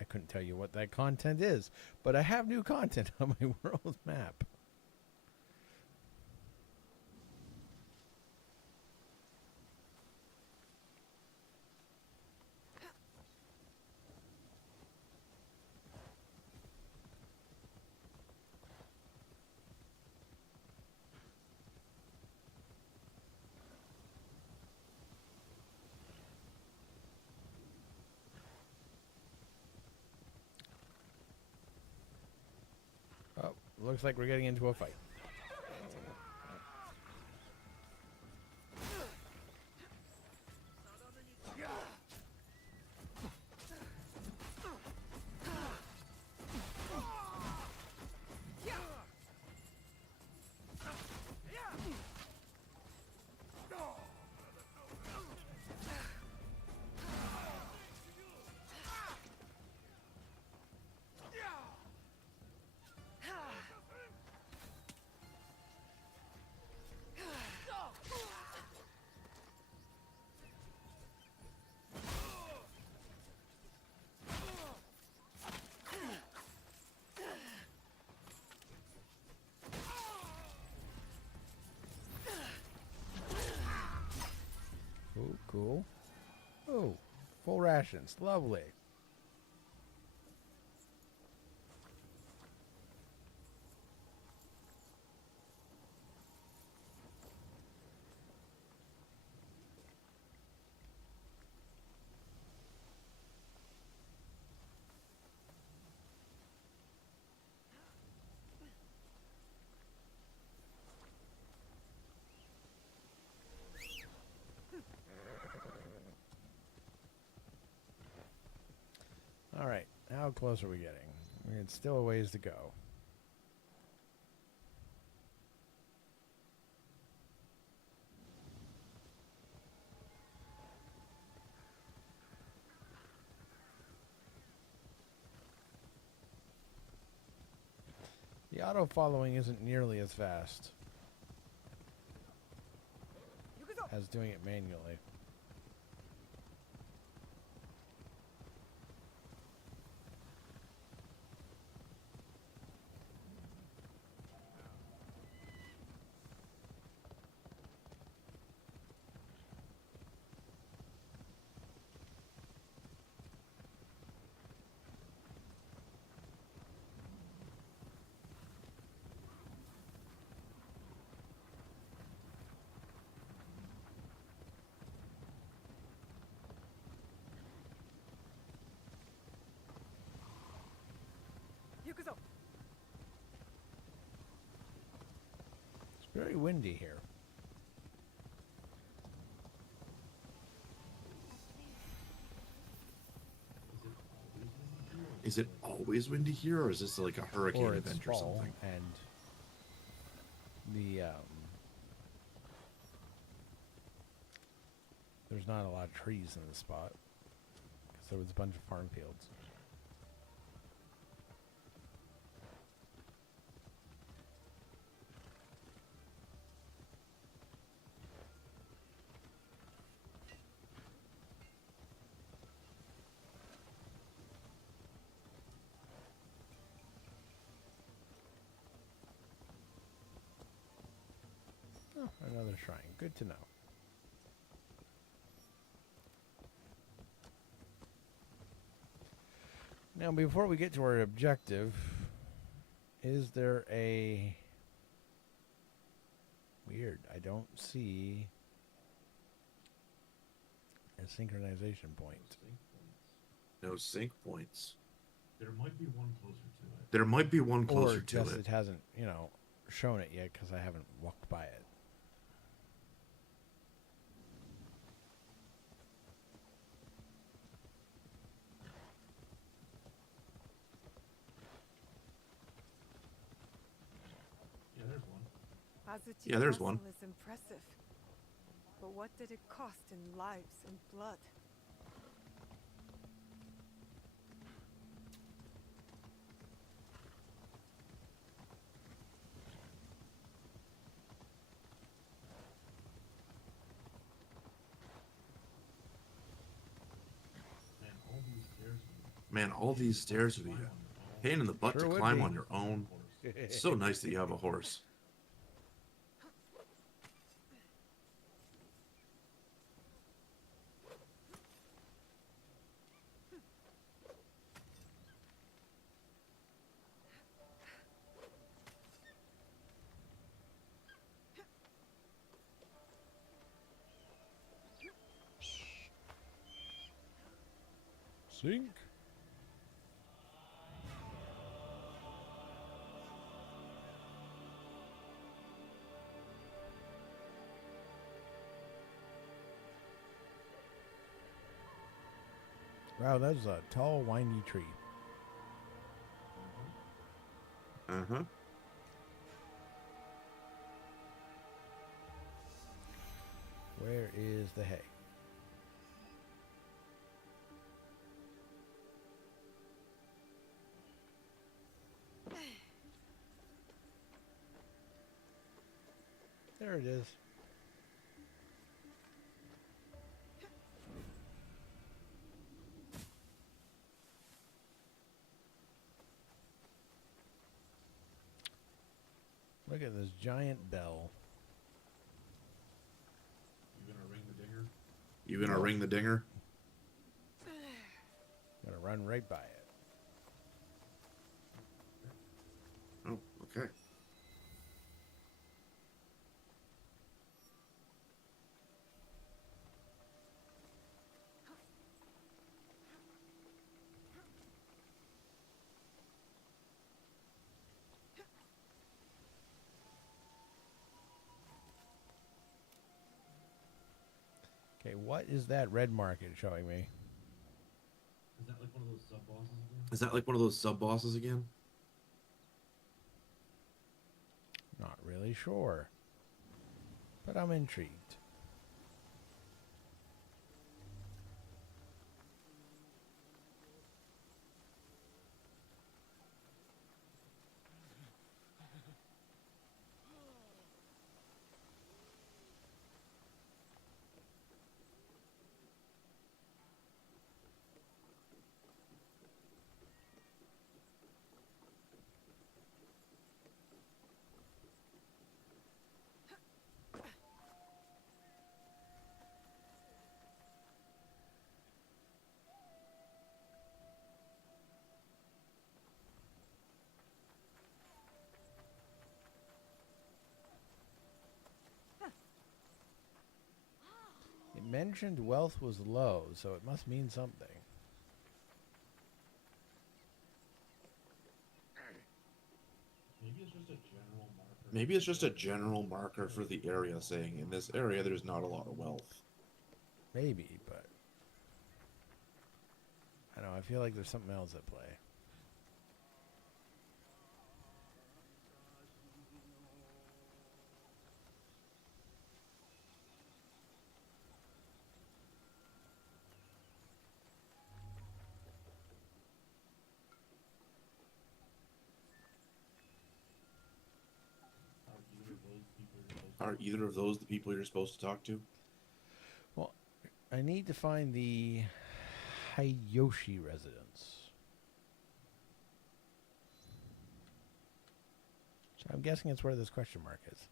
I couldn't tell you what that content is, but I have new content on my world map. Oh, looks like we're getting into a fight. Oh, cool. Oh, full rations. Lovely. All right, how close are we getting? It's still a ways to go. The auto following isn't nearly as fast as doing it manually. Yukuzo! It's very windy here. Is it always windy here, or is this like a hurricane Or it's event or fall, something? and the there's not a lot of trees in the spot because there was a bunch of farm fields. Oh, another shrine. Good to know. Now, before we get to our objective, is there a... Weird. I don't see a synchronization point. No sync points. There might be one closer to it. There might be one closer Or to just it. it hasn't, shown it yet because I haven't walked by it. Yeah, there's one. Yeah, there's one. Castle is impressive. But what did it cost in lives and blood? Man, all these stairs would be a pain in the butt Sure to would climb be. on your own. It's so nice that you have a horse. Sync. Wow, that's a tall, windy tree. Uh-huh. Where is the hay? There it is. Look at this giant bell. You gonna ring the dinger? You gonna ring the dinger? Gonna run right by it. Oh, okay. Okay, what is that red market showing me? Is that like one of those sub bosses again? Is that like one of those sub bosses again? Not really sure. But I'm intrigued. It mentioned wealth was low, so it must mean something. Maybe it's just a general marker. Maybe it's just a general marker for the area saying in this area there's not a lot of wealth. Maybe, but I don't know, I feel like there's something else at play. Are either of those the people you're supposed to talk to? Well, I need to find the Hiyoshi residence. So I'm guessing it's where this question mark is.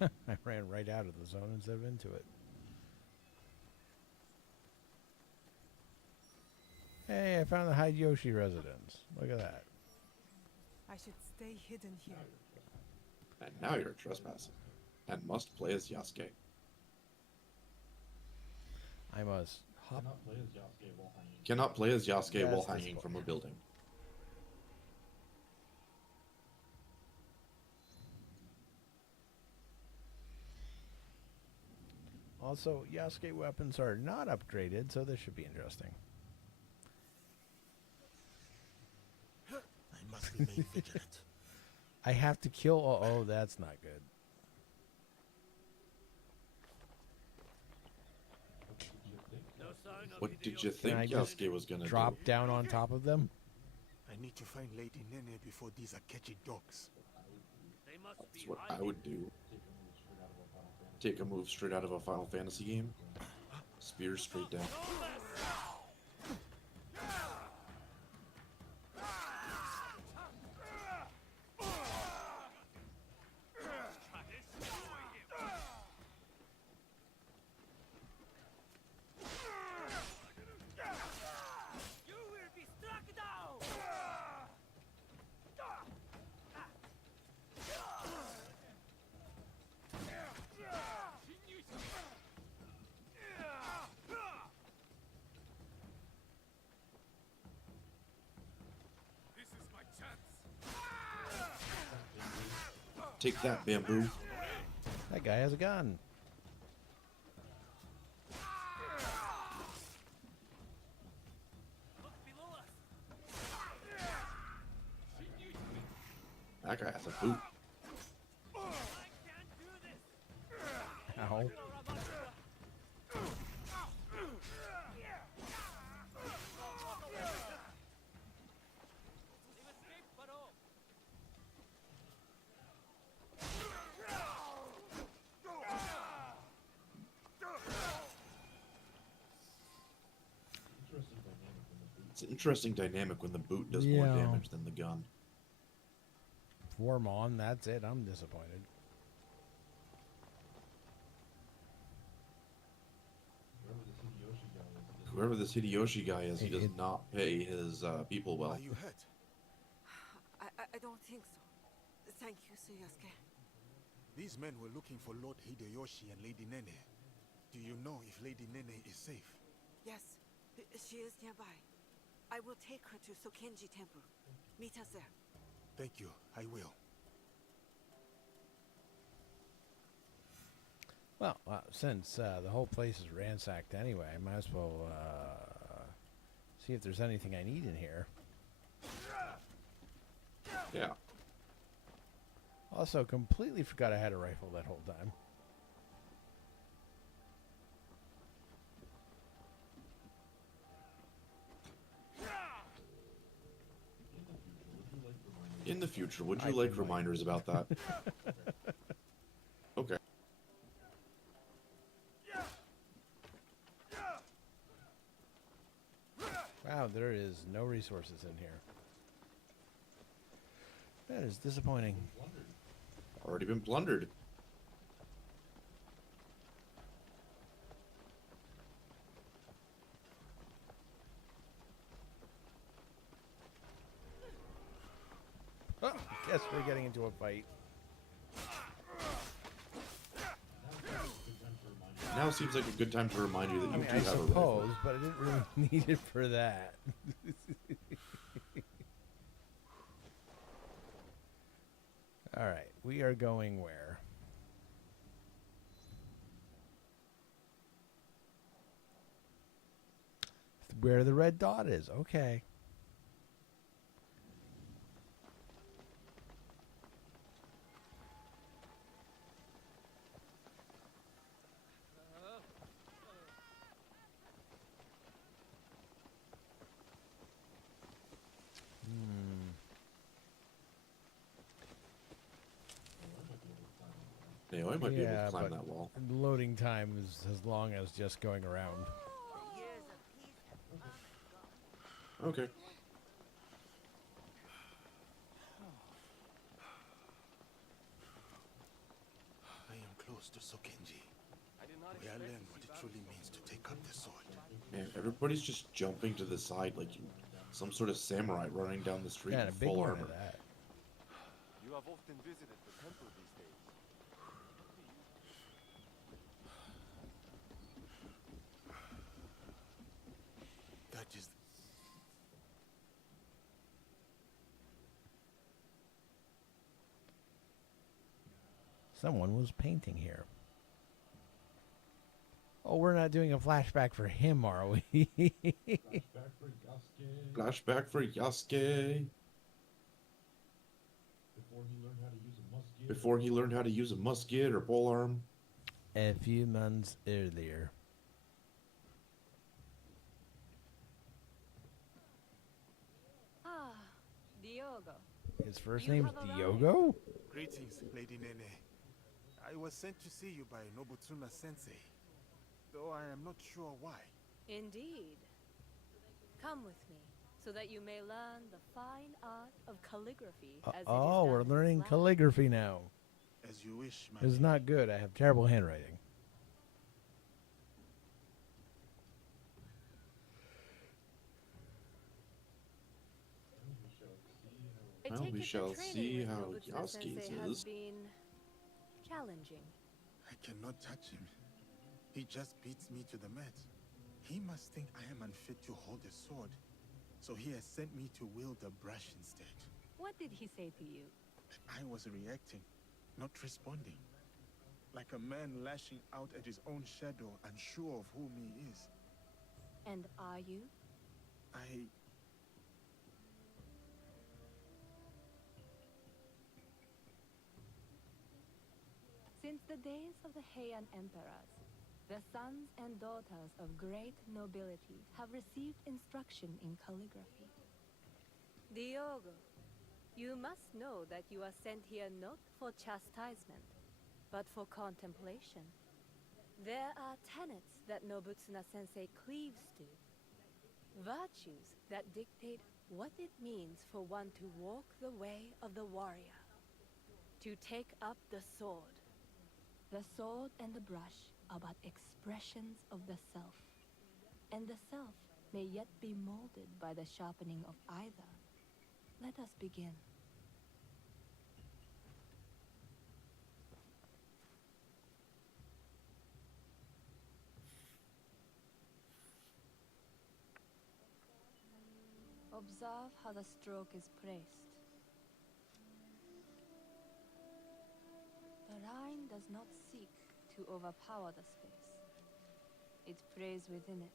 I ran right out of the zone instead of into it. Hey, I found the Hideyoshi residence. Look at that. I should stay hidden here. And now you're trespassing, and must play as Yasuke. I must hop. Cannot play as Yasuke That's while hanging from a building. Also, Yasuke weapons are not upgraded, so this should be interesting. I must remain vigilant. I have to kill. Oh, that's not good. What did you Can think I just Yasuke was gonna drop do? down on top of them? I need to find Lady Nene before these Akechi dogs. That's what I would do. Take a move straight out of a Final Fantasy game. Spear straight down. You will be struck down! This is my chance. Take that, bamboo. That guy has a gun. That guy has a boot. Ow. It's an interesting dynamic when the boot does more Yeah. damage than the gun. Form on, that's it. I'm disappointed. Whoever this Hideyoshi guy is, he does It- not pay his people well. Are you hurt? I don't think so. Thank you, Sir Yasuke. These men were looking for Lord Hideyoshi and Lady Nene. Do you know if Lady Nene is safe? Yes, she is nearby. I will take her to Sokenji Temple. Meet us there. Thank you. I will. Well, since the whole place is ransacked anyway, I might as well see if there's anything I need in here. Yeah. Also, completely forgot I had a rifle that whole time. In the future, would I you like can wait. reminders about that? Okay. Wow, there is no resources in here. That is disappointing. Already been plundered. Oh, guess we're getting into a fight. Now seems like a good time to remind you that you I mean, do I have a rifle. suppose, but I didn't really need it for that. All right, we are going where? Where the red dot is. Okay. Yeah, I might be able Yeah, to climb but that wall. loading time is as long as just going around. Okay. I am Everybody's just jumping to the side like some sort of samurai running down the street Yeah, in a big full one armor. of that. You have often visited the temple these days. That is... Someone was painting here. Oh, we're not doing a flashback for him, are we? Flashback for Yasuke. Flashback for Yasuke. Before he learned how to use a musket. Before he learned how to use a musket or polearm. A few months earlier. Ah, Diogo. His first You name's have arrived. Diogo? Greetings, Lady Nene. I was sent to see you by Nobutsuna Sensei, though I am not sure why. Indeed. Come with me, so that you may learn the fine art of calligraphy as it is Oh, done we're in learning this land. calligraphy now. As you wish, my It's lady. not good. I have terrible handwriting. I Well, take we it the shall training see with how Nobutsuna Yasuke's Sensei has is. been challenging. I cannot touch him. He just beats me to the mat. He must think I am unfit to hold a sword, so he has sent me to wield a brush instead. What did he say to you? I was reacting, not responding. Like a man lashing out at his own shadow, unsure of whom he is. And are you? Since the days of the Heian emperors, the sons and daughters of great nobility have received instruction in calligraphy. Diogo, you must know that you are sent here not for chastisement, but for contemplation. There are tenets that Nobutsuna Sensei cleaves to. Virtues that dictate what it means for one to walk the way of the warrior. To take up the sword. The sword and the brush are but expressions of the self. And the self may yet be molded by the sharpening of either. Let us begin. Observe how the stroke is placed. The line does not seek to overpower the space. It prays within it,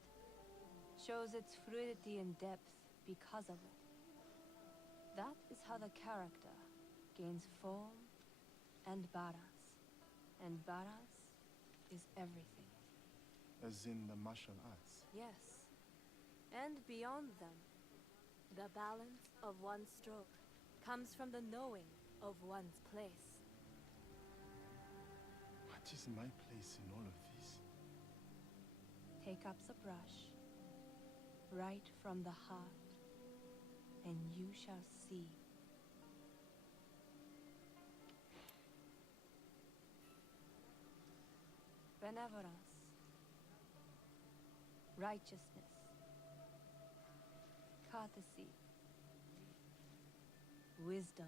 shows its fluidity and depth because of it. That is how the character gains form and balance. And balance is everything. As in the martial arts. Yes. And beyond them, the balance of one's stroke comes from the knowing of one's place. What is my place in all of this? Take up the brush, right from the heart, and you shall see. Benevolence, righteousness, courtesy, wisdom,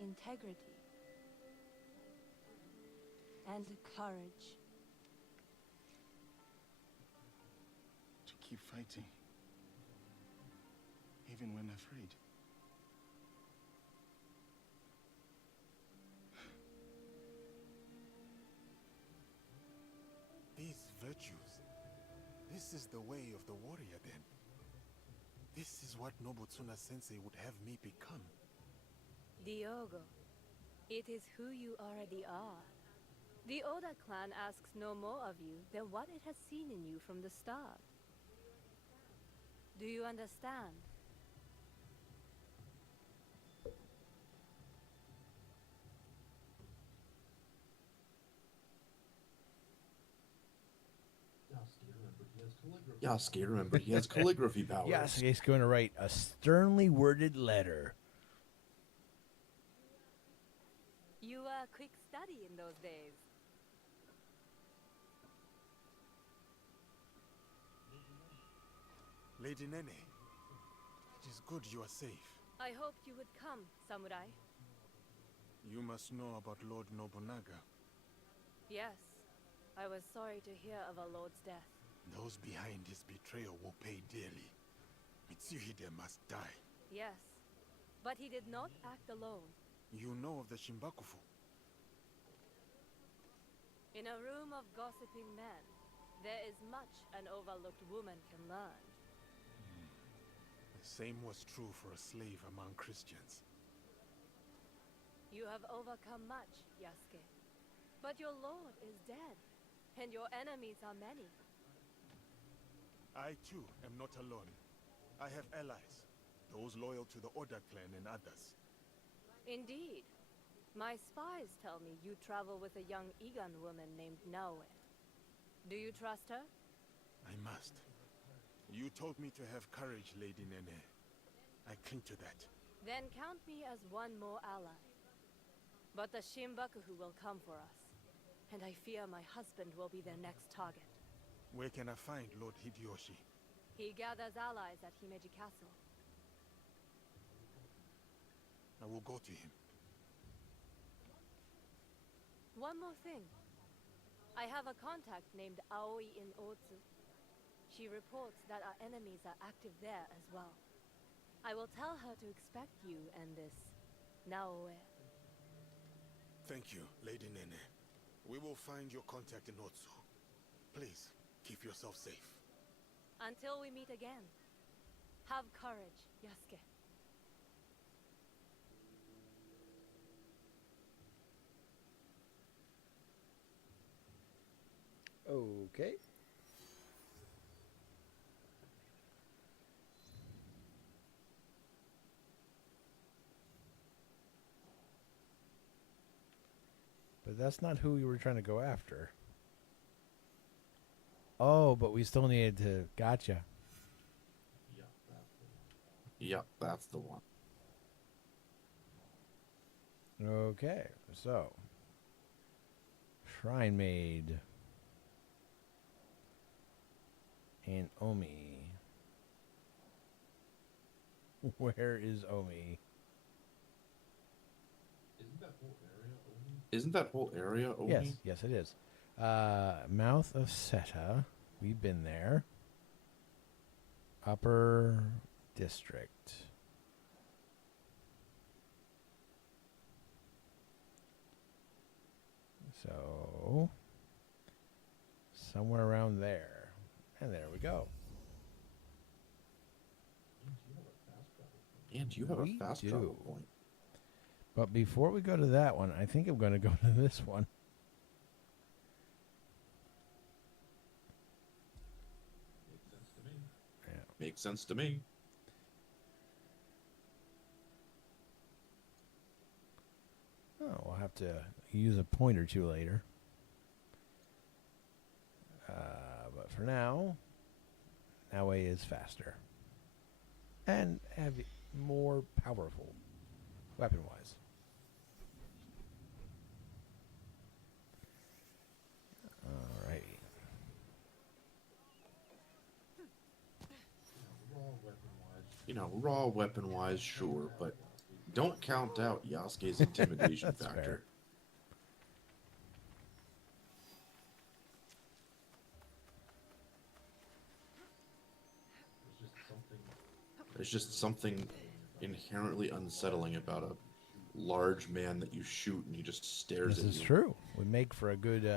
integrity, and courage. To keep fighting, even when afraid. These virtues, this is the way of the warrior then. This is what Nobutsuna Sensei would have me become. Diogo, it is who you already are. The Oda clan asks no more of you than what it has seen in you from the start. Do you understand? Yasuke, remember, he has calligraphy powers. Yasuke's going to write a sternly worded letter. You were a quick study in those days. Lady Nene, it is good you are safe. I hoped you would come, Samurai. You must know about Lord Nobunaga. Yes. I was sorry to hear of our lord's death. Those behind his betrayal will pay dearly. Mitsuhide must die. Yes. But he did not act alone. You know of the Shimbakufu? In a room of gossiping men, there is much an overlooked woman can learn. The same was true for a slave among Christians. You have overcome much, Yasuke. But your lord is dead, and your enemies are many. I too am not alone. I have allies, those loyal to the Oda clan and others. Indeed. My spies tell me you travel with a young Igan woman named Naoe. Do you trust her? I must. You told me to have courage, Lady Nene. I cling to that. Then count me as one more ally. But the Shimbakufu will come for us, and I fear my husband will be their next target. Where can I find Lord Hideyoshi? He gathers allies at Himeji Castle. I will go to him. One more thing. I have a contact named Aoi in Otsu. She reports that our enemies are active there as well. I will tell her to expect you and this Naoe. Thank you, Lady Nene. We will find your contact in Otsu. Please, keep yourself safe. Until we meet again, have courage, Yasuke. Okay. But that's not who you were trying to go after. Oh, but we still needed to... Gotcha. Yep, that's the one. Okay, so... Shrine Maid. And Omi. Where is Omi? Isn't that whole area Omi? Yes, yes it is. Mouth of Seta. We've been there. Upper District. So, somewhere around there. And there we go. And you have a fast travel point. But before we go to that one, I think I'm going to go to this one. Yeah. Makes sense to me. Oh, we'll have to use a point or two later. But for now, Naoe is faster. And more powerful, weapon-wise. Alrighty. You know, raw weapon-wise, sure, but don't count out Yasuke's intimidation That's factor. fair. There's just something inherently unsettling about a large man that you shoot and he just stares This at is you. true. Would make for a good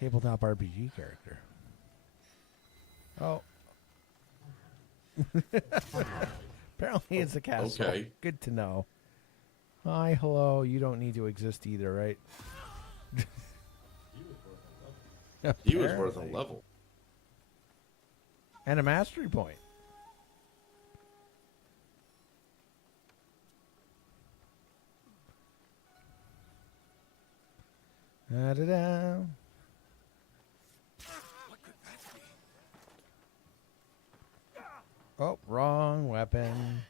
tabletop RPG character. Oh. Apparently it's a castle. Okay. Good to know. Hi, hello. You don't need to exist either, right? He was worth a Apparently. level. And a mastery point. Da-da-da. Oh, wrong weapon.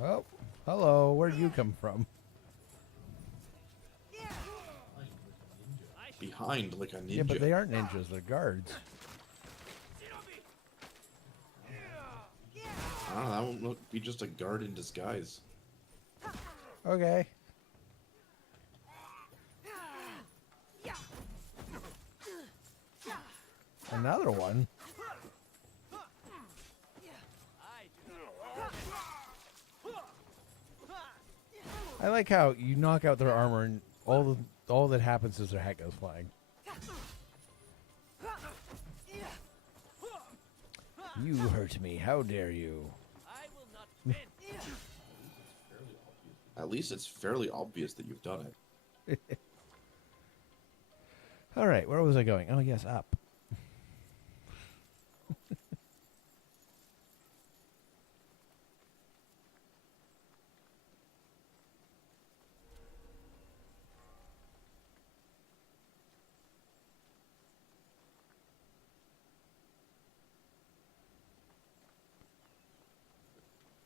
Oh, hello. Where'd you come from? Behind like a ninja. Yeah, but they aren't ninjas. They're guards. I don't know, that won't be just a guard in disguise. Okay. Another one. I like how you knock out their armor and all that happens is their hat goes flying. You hurt me. How dare you? At least it's fairly obvious that you've done it. All right, where was I going? Oh, yes, up.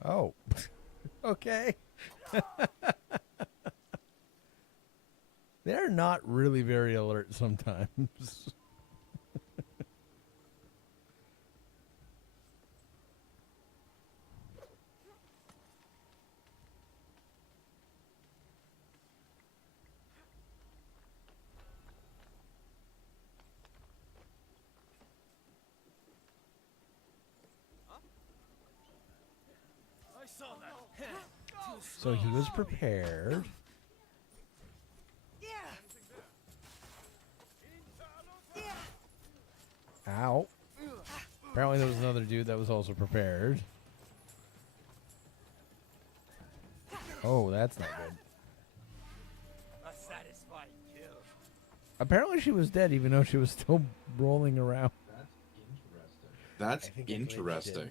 Oh, okay. They're not really very alert sometimes. I saw that. So he was prepared. Ow. Apparently there was another dude that was also prepared. Oh, that's not good. A satisfying kill. Apparently she was dead even though she was still rolling around. That's I think I interesting.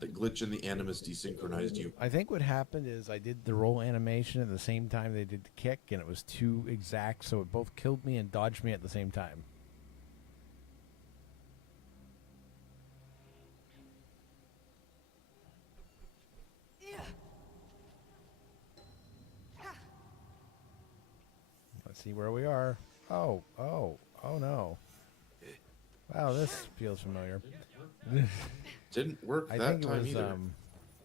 The glitch in the animus desynchronized you. I think what happened is I did the roll animation at the same time they did the kick, and it was too exact, so it both killed me and dodged me at the same time. Let's see where we are. Oh no. Wow, this feels familiar. Didn't work I that think it time was, either.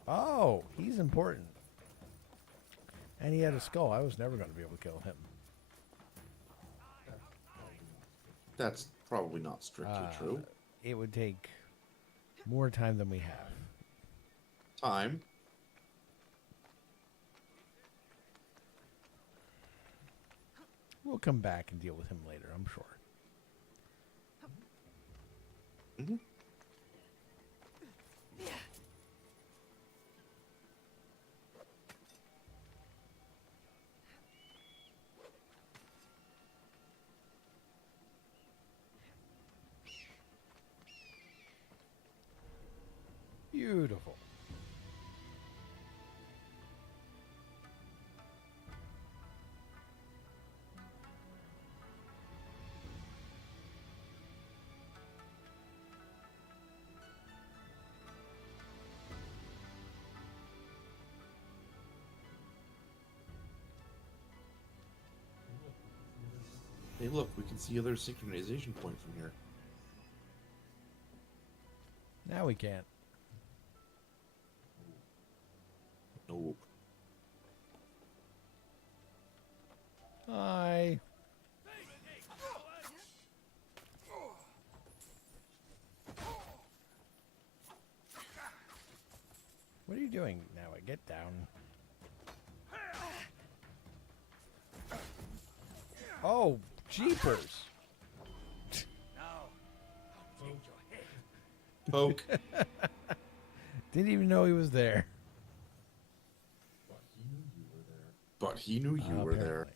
Oh, he's important. And he had a skull. I was never going to be able to kill him. That's probably not strictly true. It would take more time than we have. Time. We'll come back and deal with him later, I'm sure. Mm-hmm. Beautiful. Hey, look, we can see other synchronization point from here. Now we can't. Nope. Hi. What are you doing now? Get down. Oh, jeepers. Now, take your head. Poke. Didn't even know he was there. But he knew you were there.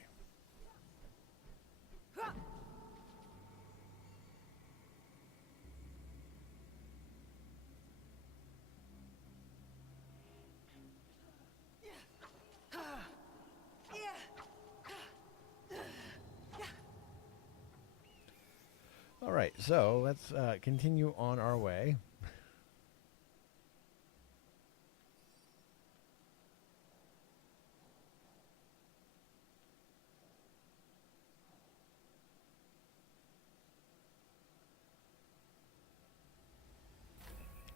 so let's continue on our way.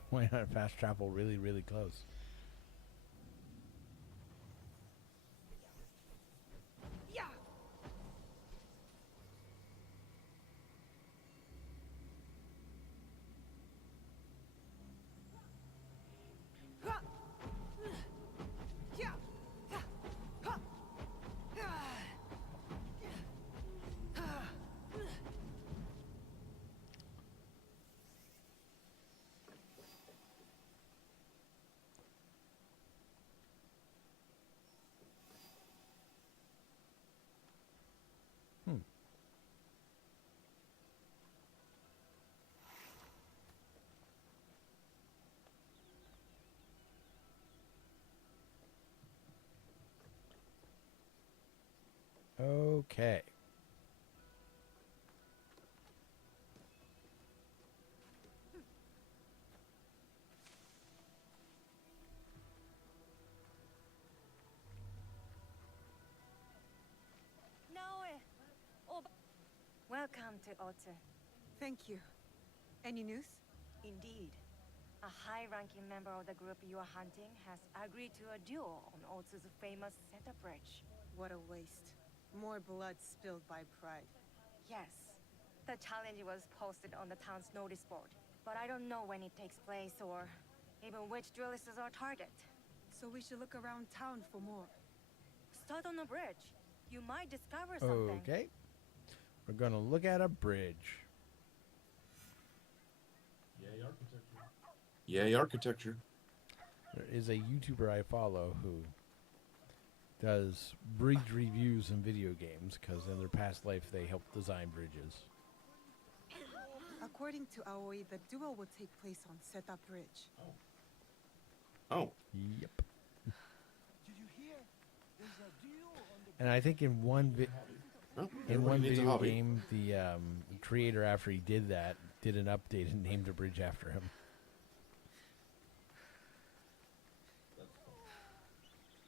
Why not fast travel really, really close? Yeah. Okay. Welcome to Otsu. Thank you. Any news? Indeed. A high-ranking member of the group you are hunting has agreed to a duel on Otsu's famous Center Bridge. What a waste. More blood spilled by pride. Yes. The challenge was posted on the town's notice board, but I don't know when it takes place or even which duelists are target. So we should look around town for more. Start on the bridge. You might discover something. Okay. We're going to look at a bridge. Yay, architecture. Yay, architecture. There is a YouTuber I follow who does bridge reviews in video games because in their past life they helped design bridges. According to Aoi, the duel will take place on Seta Bridge. Oh. Yep. Did you hear? There's a duel on the And I think in one everybody one needs a video hobby. game, the creator, after he did that, did an update and named a bridge after him.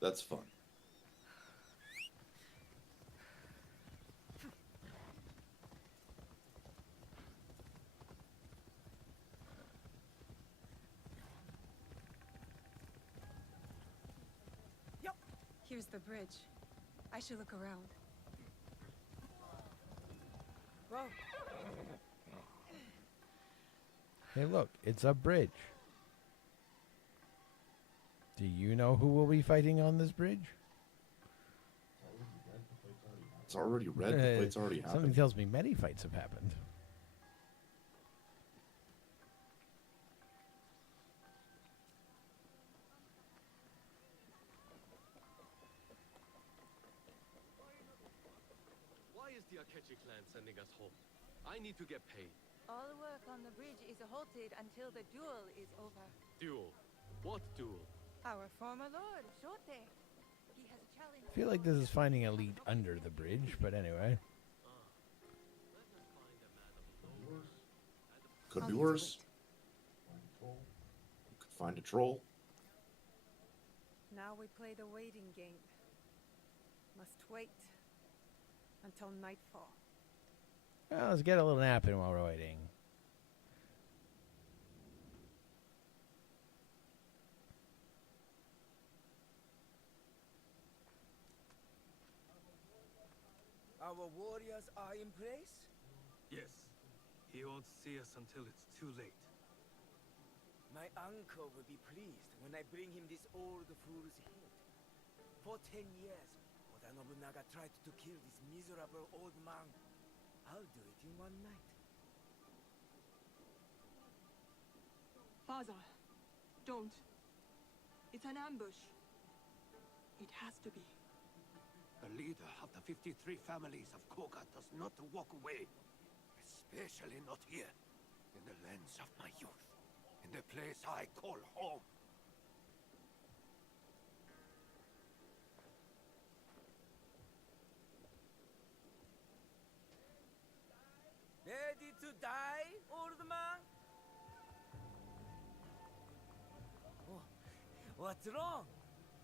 That's fun. Yep. Here's the bridge. I should look around. Whoa. Hey, look, it's a bridge. Do you know who will be fighting on this bridge? It's already red. The fight's already Something happened. tells me many fights have happened. Why is the Akechi clan sending us home? I need to get paid. All work on the bridge is halted until the duel is over. Duel? What duel? Our former lord, Shote. He has challenged... I feel like this is finding a lead under the bridge, but anyway. Could be worse. Could find a troll. Now we play the waiting game. Must wait until nightfall. Well, let's get a little nap in while we're waiting. Our warriors are in place? Yes. He won't see us until it's too late. My uncle will be pleased when I bring him this old fool's head. For 10 years, Oda Nobunaga tried to kill this miserable old man. I'll do it in one night. Father, don't. It's an ambush. It has to be. The leader of the 53 families of Koga does not walk away. Especially not here, in the lands of my youth, in the place I call home. Ready to die? What's wrong?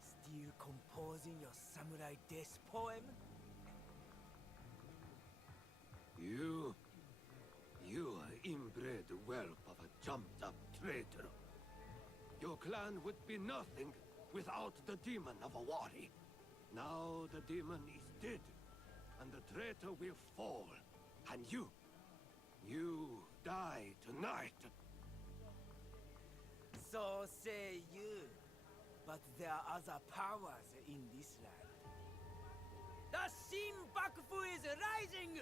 Still composing your samurai death poem? You are inbred whelp of a jumped-up traitor. Your clan would be nothing without the demon of Awari. Now the demon is dead, and the traitor will fall. And you die tonight. So say you. But there are other powers in this land. The Shin Bakufu is rising!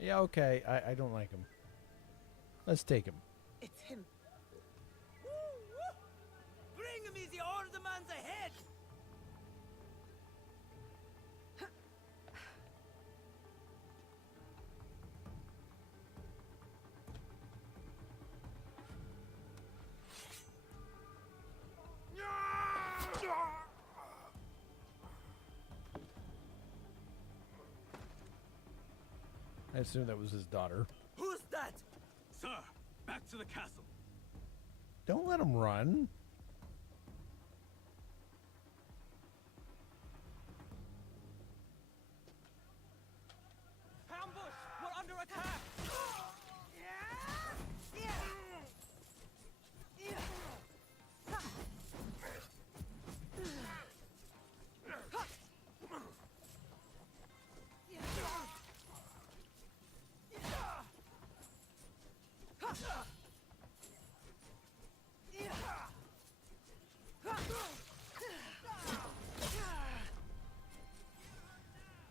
Yeah, okay. I don't like him. Let's take him. It's him. Woo, woo. Bring me the old man's head! I assume that was his daughter. Who's that? Sir, back to the castle. Don't let him run. Ambush! We're under attack!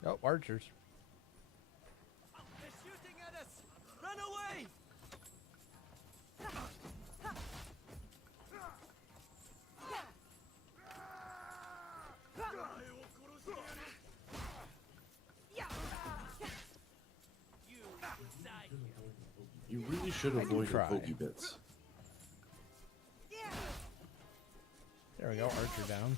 Oh, archers. They're shooting at us! Run away! You really should avoid the pokey bits. There we go, archer down.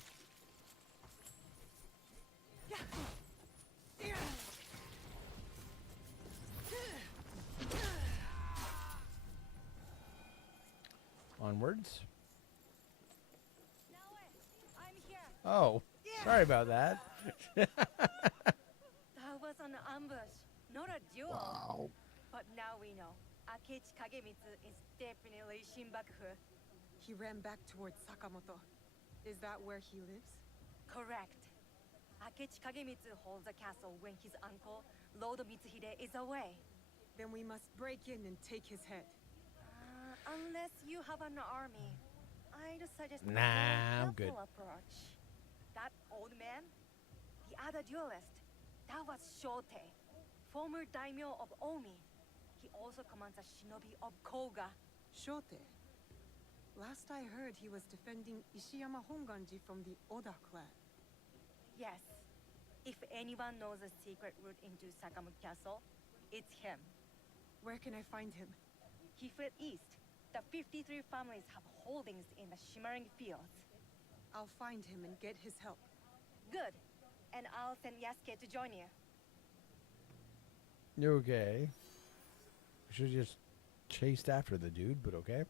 Onwards. I'm here. Oh, sorry about that. That was an ambush, not a duel. Wow. But now we know. Akechi Kagemitsu is definitely Shinbakufu. He ran back towards Sakamoto. Is that where he lives? Correct. Akechi Kagemitsu holds a castle when his uncle, Lord Mitsuhide, is away. Then we must break in and take his head. Unless you have an army, I'd suggest a Nah, I'm more good. careful approach. That old man, the other duelist, that was Shote, former daimyo of Omi. He also commands a shinobi of Koga. Shote. Last I heard, he was defending Ishiyama Honganji from the Oda clan. Yes. If anyone knows a secret route into Sakamoto Castle, it's him. Where can I find him? He fled east. The 53 families have holdings in the shimmering fields. I'll find him and get his help. Good. And I'll send Yasuke to join you. Okay. We should have just chased after the dude, but okay.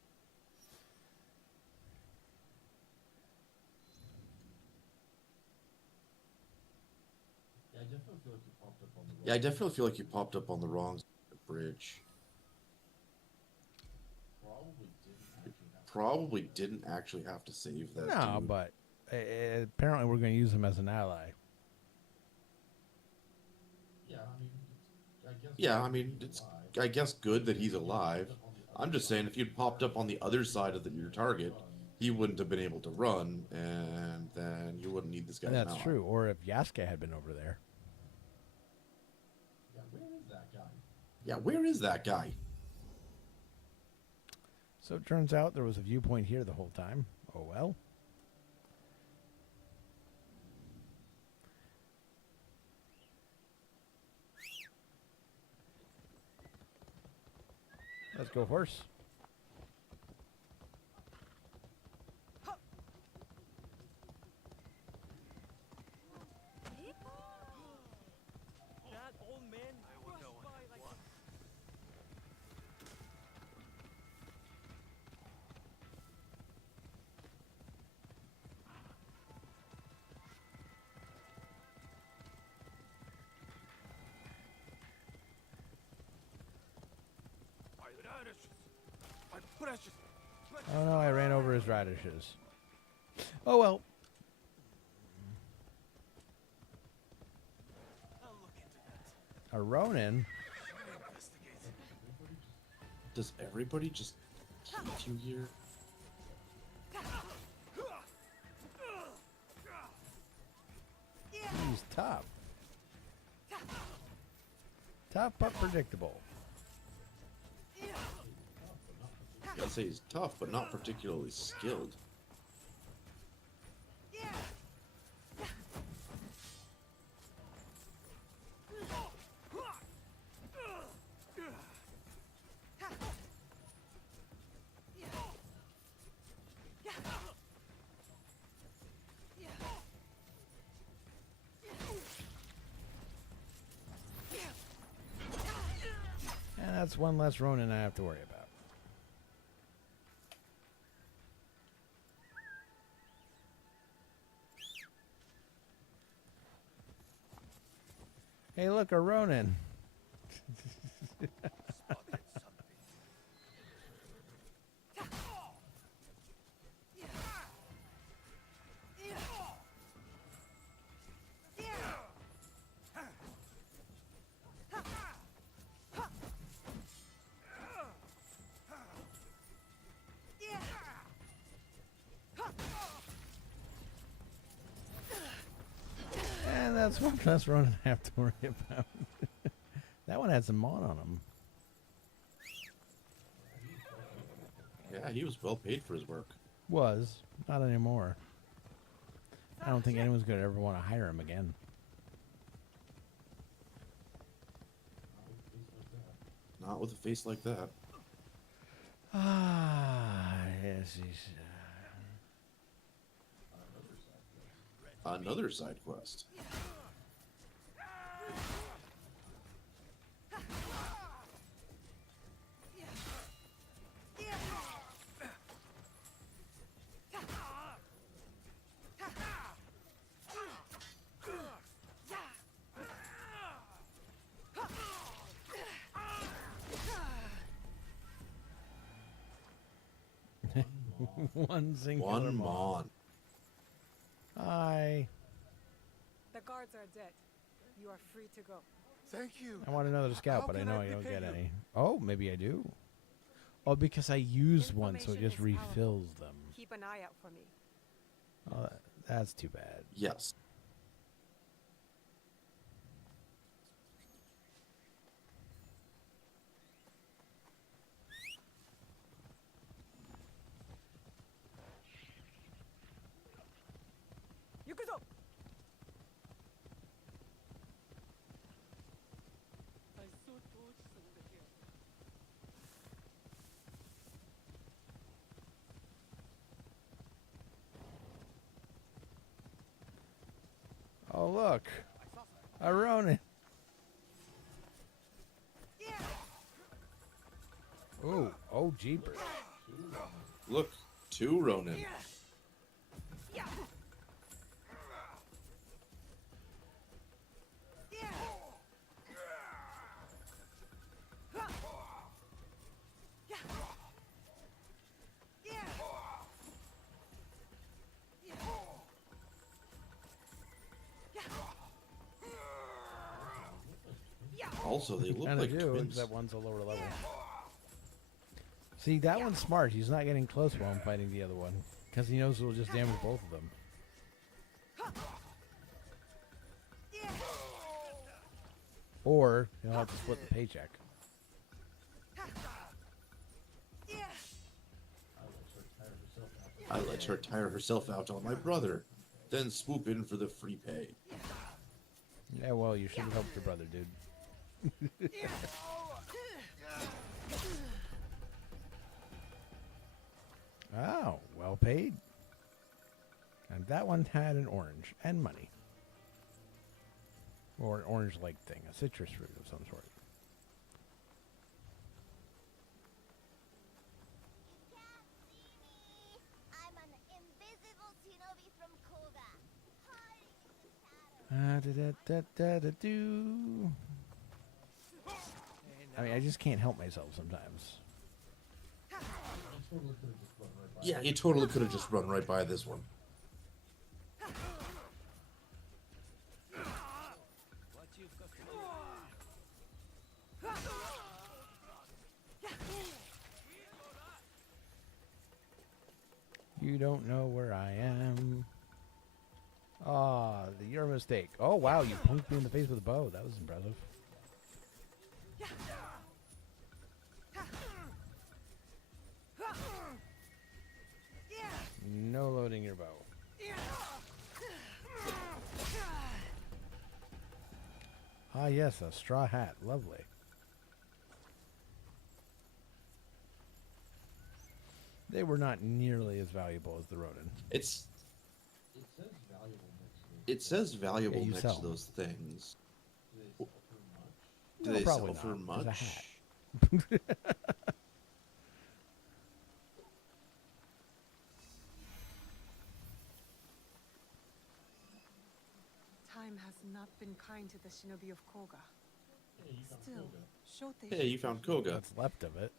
Yeah, I definitely feel like you popped up on the wrong side of the bridge. Probably didn't actually have to save that No, dude. but apparently we're going to use him as an ally. Yeah, I mean, it's I guess good that he's alive. I'm just saying, if you'd popped up on the other side of your target, he wouldn't have been able to run, and then you wouldn't need this guy. And that's true. Or if Yasuke had been over there. Yeah, where is that guy? So it turns out there was a viewpoint here the whole time. Oh well. Let's go, horse. That old man rushed by like a... Oh no, I ran over his radishes. Oh well. A Ronin? Does everybody just hate you here? He's tough. Tough but predictable. I'd say he's tough, but not particularly skilled. And that's one less Ronin I have to worry about. Hey, look, a Ronin. And that's one less Ronin I have to worry about. That one had some mod on him. Yeah, he was well paid for his work. Was. Not anymore. I don't think anyone's going to ever want to hire him again. Not with a face like that. Ah, yes, he's... Another side quest. One singular One mon. Hi. The guards are dead. You are free to go. Thank you. I want another scout, but I know I don't get any. Oh, maybe I do. Oh, because I use one, so it just refills them. Keep an eye out for me. Oh, that's too bad. Yes. Oh, look. A Ronin. Ooh, oh, jeepers. Look, two Ronin. Also, they look like twins. That one's a lower level. See, that one's smart. He's not getting close while I'm fighting the other one, because he knows it'll just damage both of them. Or he'll have to split the paycheck. I let her tire herself out on my brother, then swoop in for the free pay. Yeah, well, you should have helped your brother, dude. Oh, well paid. And that one had an orange and money. Or an orange-like thing, a citrus fruit of some sort. Da-da-da-da-da-do. I mean, I just can't help myself sometimes. totally could have just run right by. Yeah, you totally could have just run right by this one. What you've got to do. You don't know where I am. Ah, your mistake. Oh, wow, you punked me in the face with a bow. That was impressive. No loading your bow. Ah, yes, a straw hat. Lovely. They were not nearly as valuable as the Ronin. It says valuable Yeah, you next sell to them. those things. Do No, they probably sell for not. much? It's a hat. Time has not been kind to the shinobi of Koga. Still, Shote. Hey, you found Koga. What's left of it.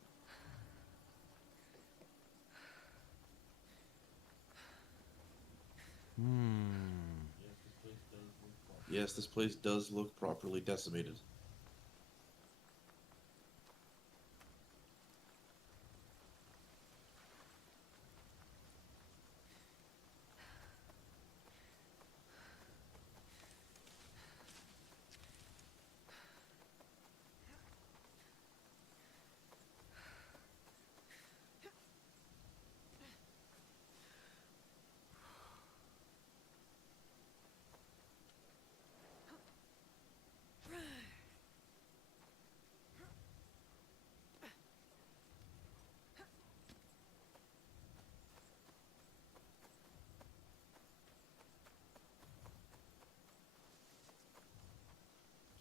Yes, this place does look properly decimated.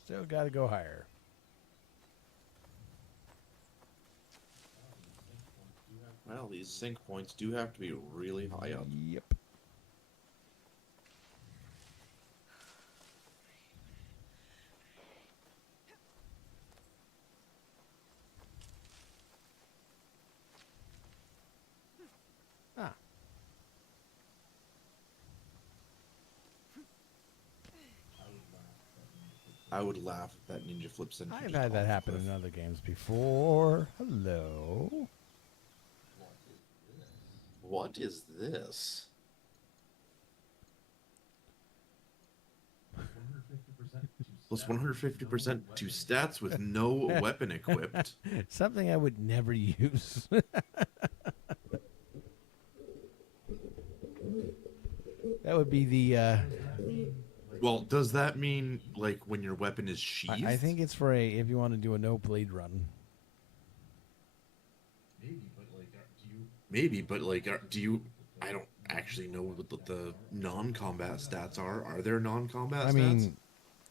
Still got to go higher. Well, these sync points do have to be really high up. Yep. Ah. I would laugh if that ninja flip sent you I've just had off that the happen cliff. in other games before. Hello. What is this? Plus 150% to stats with no weapon equipped. Something I would never use. That would be the. Well, does that mean like when your weapon is sheathed? I think it's for if you want to do a no blade run. Maybe, but like, do you? I don't actually know what the non-combat stats are. Are there non-combat stats? I mean,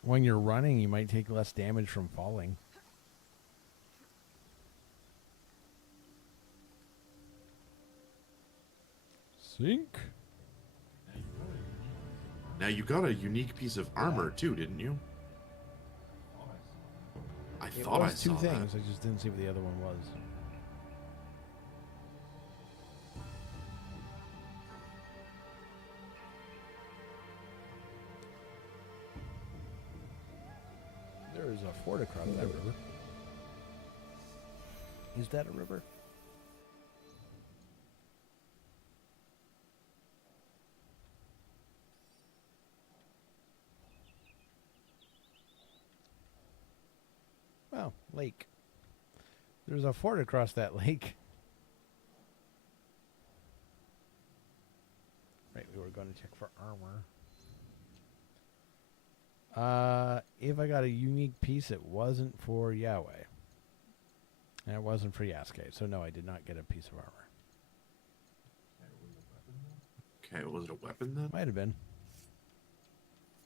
when you're running, you might take less damage from falling. Sink. Now you got a unique piece of armor too, didn't you? I It thought I was two saw things. that. I just didn't see what the other one was. There is a fort across that river. Is that a river? Well, lake. There's a fort across that lake. Right, we were going to check for armor. If I got a unique piece, it wasn't for Yahweh. And it wasn't for Yasuke. So no, I did not get a piece of armor. Okay, was it a weapon then? Might have been.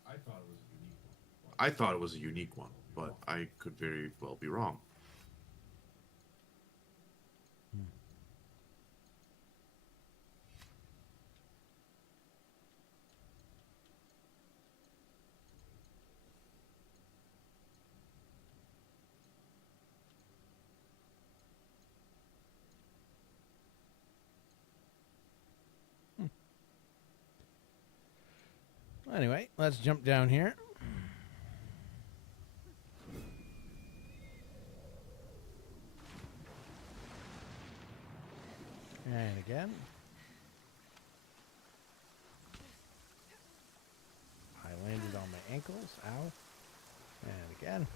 I thought it was a unique one. I thought it was a unique one, but I could very well be wrong. Anyway, let's jump down here. And again. I landed on my ankles. Ow. And again.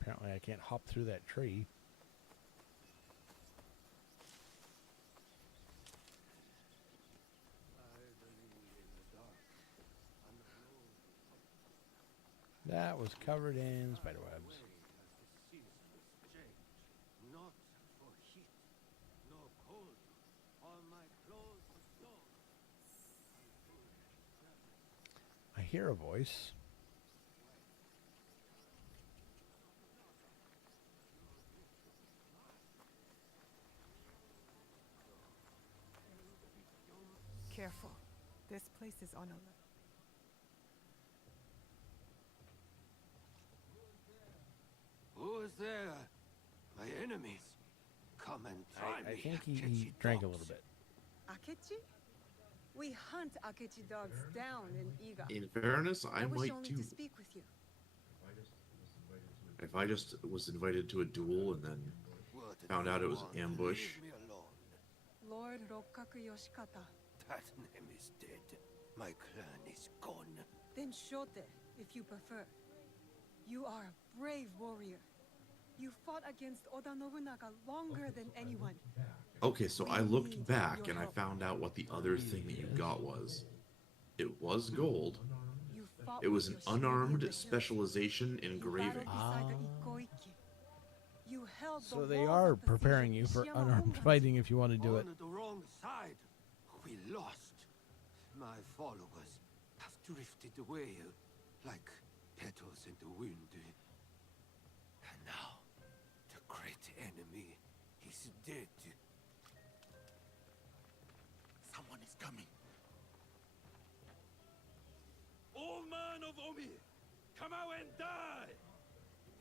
Apparently I can't hop through that tree. That was covered in spiderwebs. Not for heat, nor cold. All my clothes are stone. I hear a voice. Careful. This place is on alert. Who is there? My enemies. Come and try I me. think he Akechi drank a dogs. little bit. Akechi? We hunt Akechi dogs down in Iga. In fairness, I wish might only too. to speak with you. If I just was invited to a duel and then found out it was an ambush. Leave me alone. Lord Rokkaku Yoshikata. That name is dead. My clan is gone. Then Shote, if you prefer. You are a brave warrior. You fought against Oda Nobunaga longer than anyone. Okay, so I We looked need back your and I help. found out what the other thing that you got was. It was gold. You fought It was an with your shinobi in unarmed the hills. specialization in You engraving. battled beside the Ikoiki. You held So the they walls are of the siege preparing of you for Ishiyama unarmed homeland. fighting if you want to do it. On the wrong side. We lost. My followers have drifted away like petals in the wind. And now, the great enemy is dead. Someone is coming. Old man of Omi, come out and die!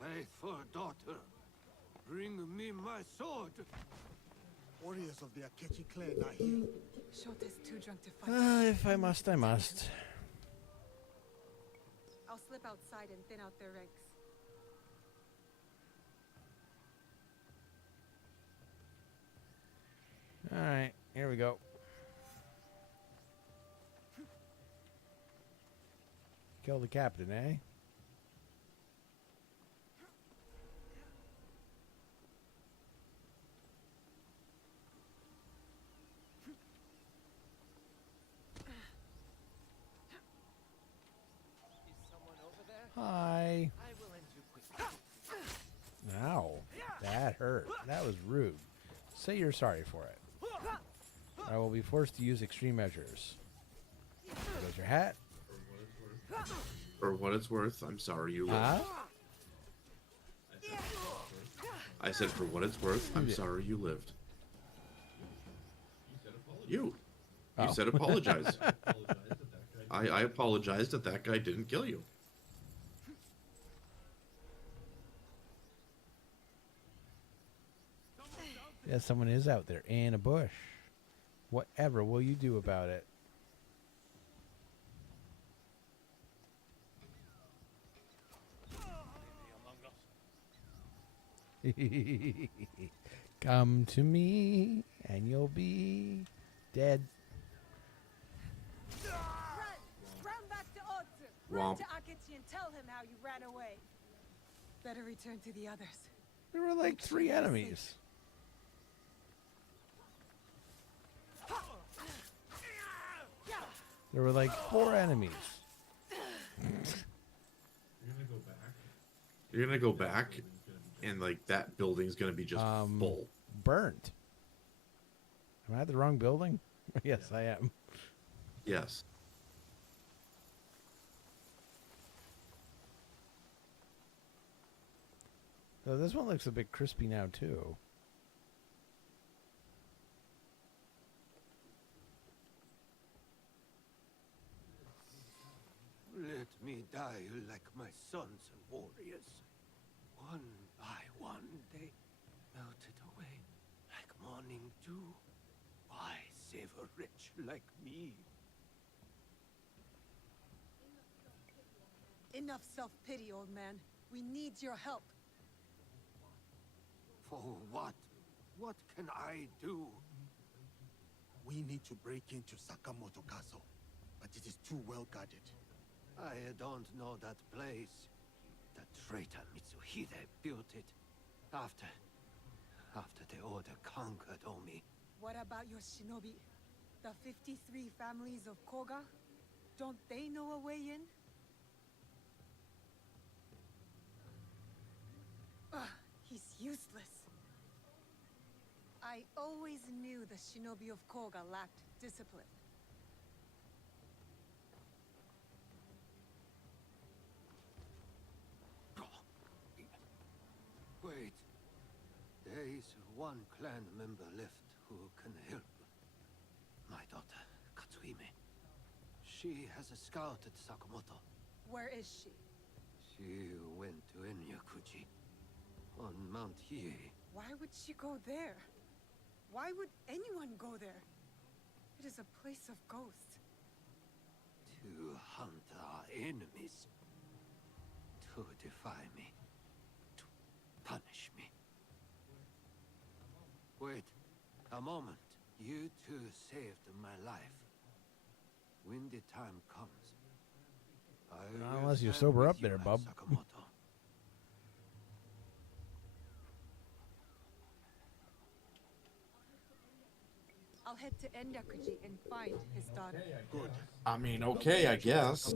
Faithful daughter, bring me my sword. Warriors of the Akechi clan are here. Shote's too drunk to fight. If I must, I must. I'll slip outside and thin out their ranks. Alright, here we go. Kill the captain, eh? Hi. Ow. That hurt. That was rude. Say you're sorry for it. I will be forced to use extreme measures. There goes your hat. For what it's worth, I'm sorry you lived. Huh? I said for what it's worth, I'm sorry you lived. You. You Oh. said apologize. I apologized that that guy didn't kill you. Yeah, someone is out there in a bush. Whatever will you do about it? Come to me and you'll be dead. Run back to Otsu. Run Womp. to Akechi and tell him how you ran away. Better return to the others. There were like 3 enemies. There were like 4 enemies. You're gonna go back, and like that building's gonna be just full. Burnt. Am I at the wrong building? Yes, I am. Yes. So this one looks a bit crispy now too. Let me die like like my sons and warriors. One by one, they melted away like morning dew. Why save a wretch like me? Enough self-pity, old man. We need your help. For what? What can I do? We need to break into Sakamoto Castle, but it is too well guarded. I don't know that place. The traitor Mitsuhide built it after the Order conquered Omi. What about your shinobi? The 53 families of Koga? Don't they know a way in? Ugh, he's useless. I always knew the shinobi of Koga lacked discipline. Wait. There is one clan member left who can help. My daughter, Katsuhime. She has scouted Sakamoto. Where is she? She went to Enyakuji on Mount Hiei. Why would she go there? Why would anyone go there? It is a place of ghosts. To hunt our enemies. To defy me. To punish me. Wait, a moment. You two saved my life. When the time comes, I will Unless you stand sober with up you there, at bub. Sakamoto. I'll head to Enyakuji and find his daughter. Good. I mean, okay, I guess.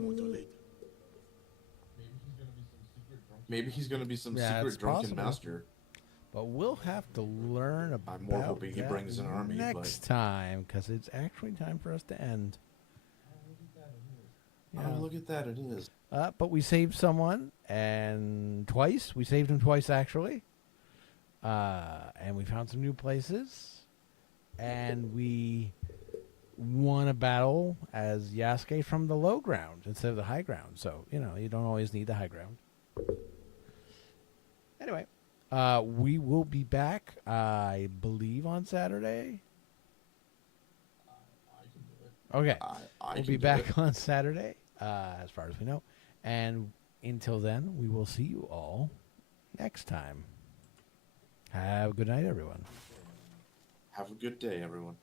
Maybe he's gonna be some Yeah, secret it's drunken possible. master. But we'll have to learn about I'm more hoping he that brings an army, next time, because it's actually time for us to end. Oh, look at that, it is. But we saved someone, and twice. We saved him twice, actually. And we found some new places. And we won a battle as Yasuke from the low ground instead of the high ground. So, you don't always need the high ground. Anyway, we will be back, I believe, on Saturday. Okay. We'll be back on Saturday, as far as we know. And until then, we will see you all next time. Have a good night, everyone. Have a good day, everyone.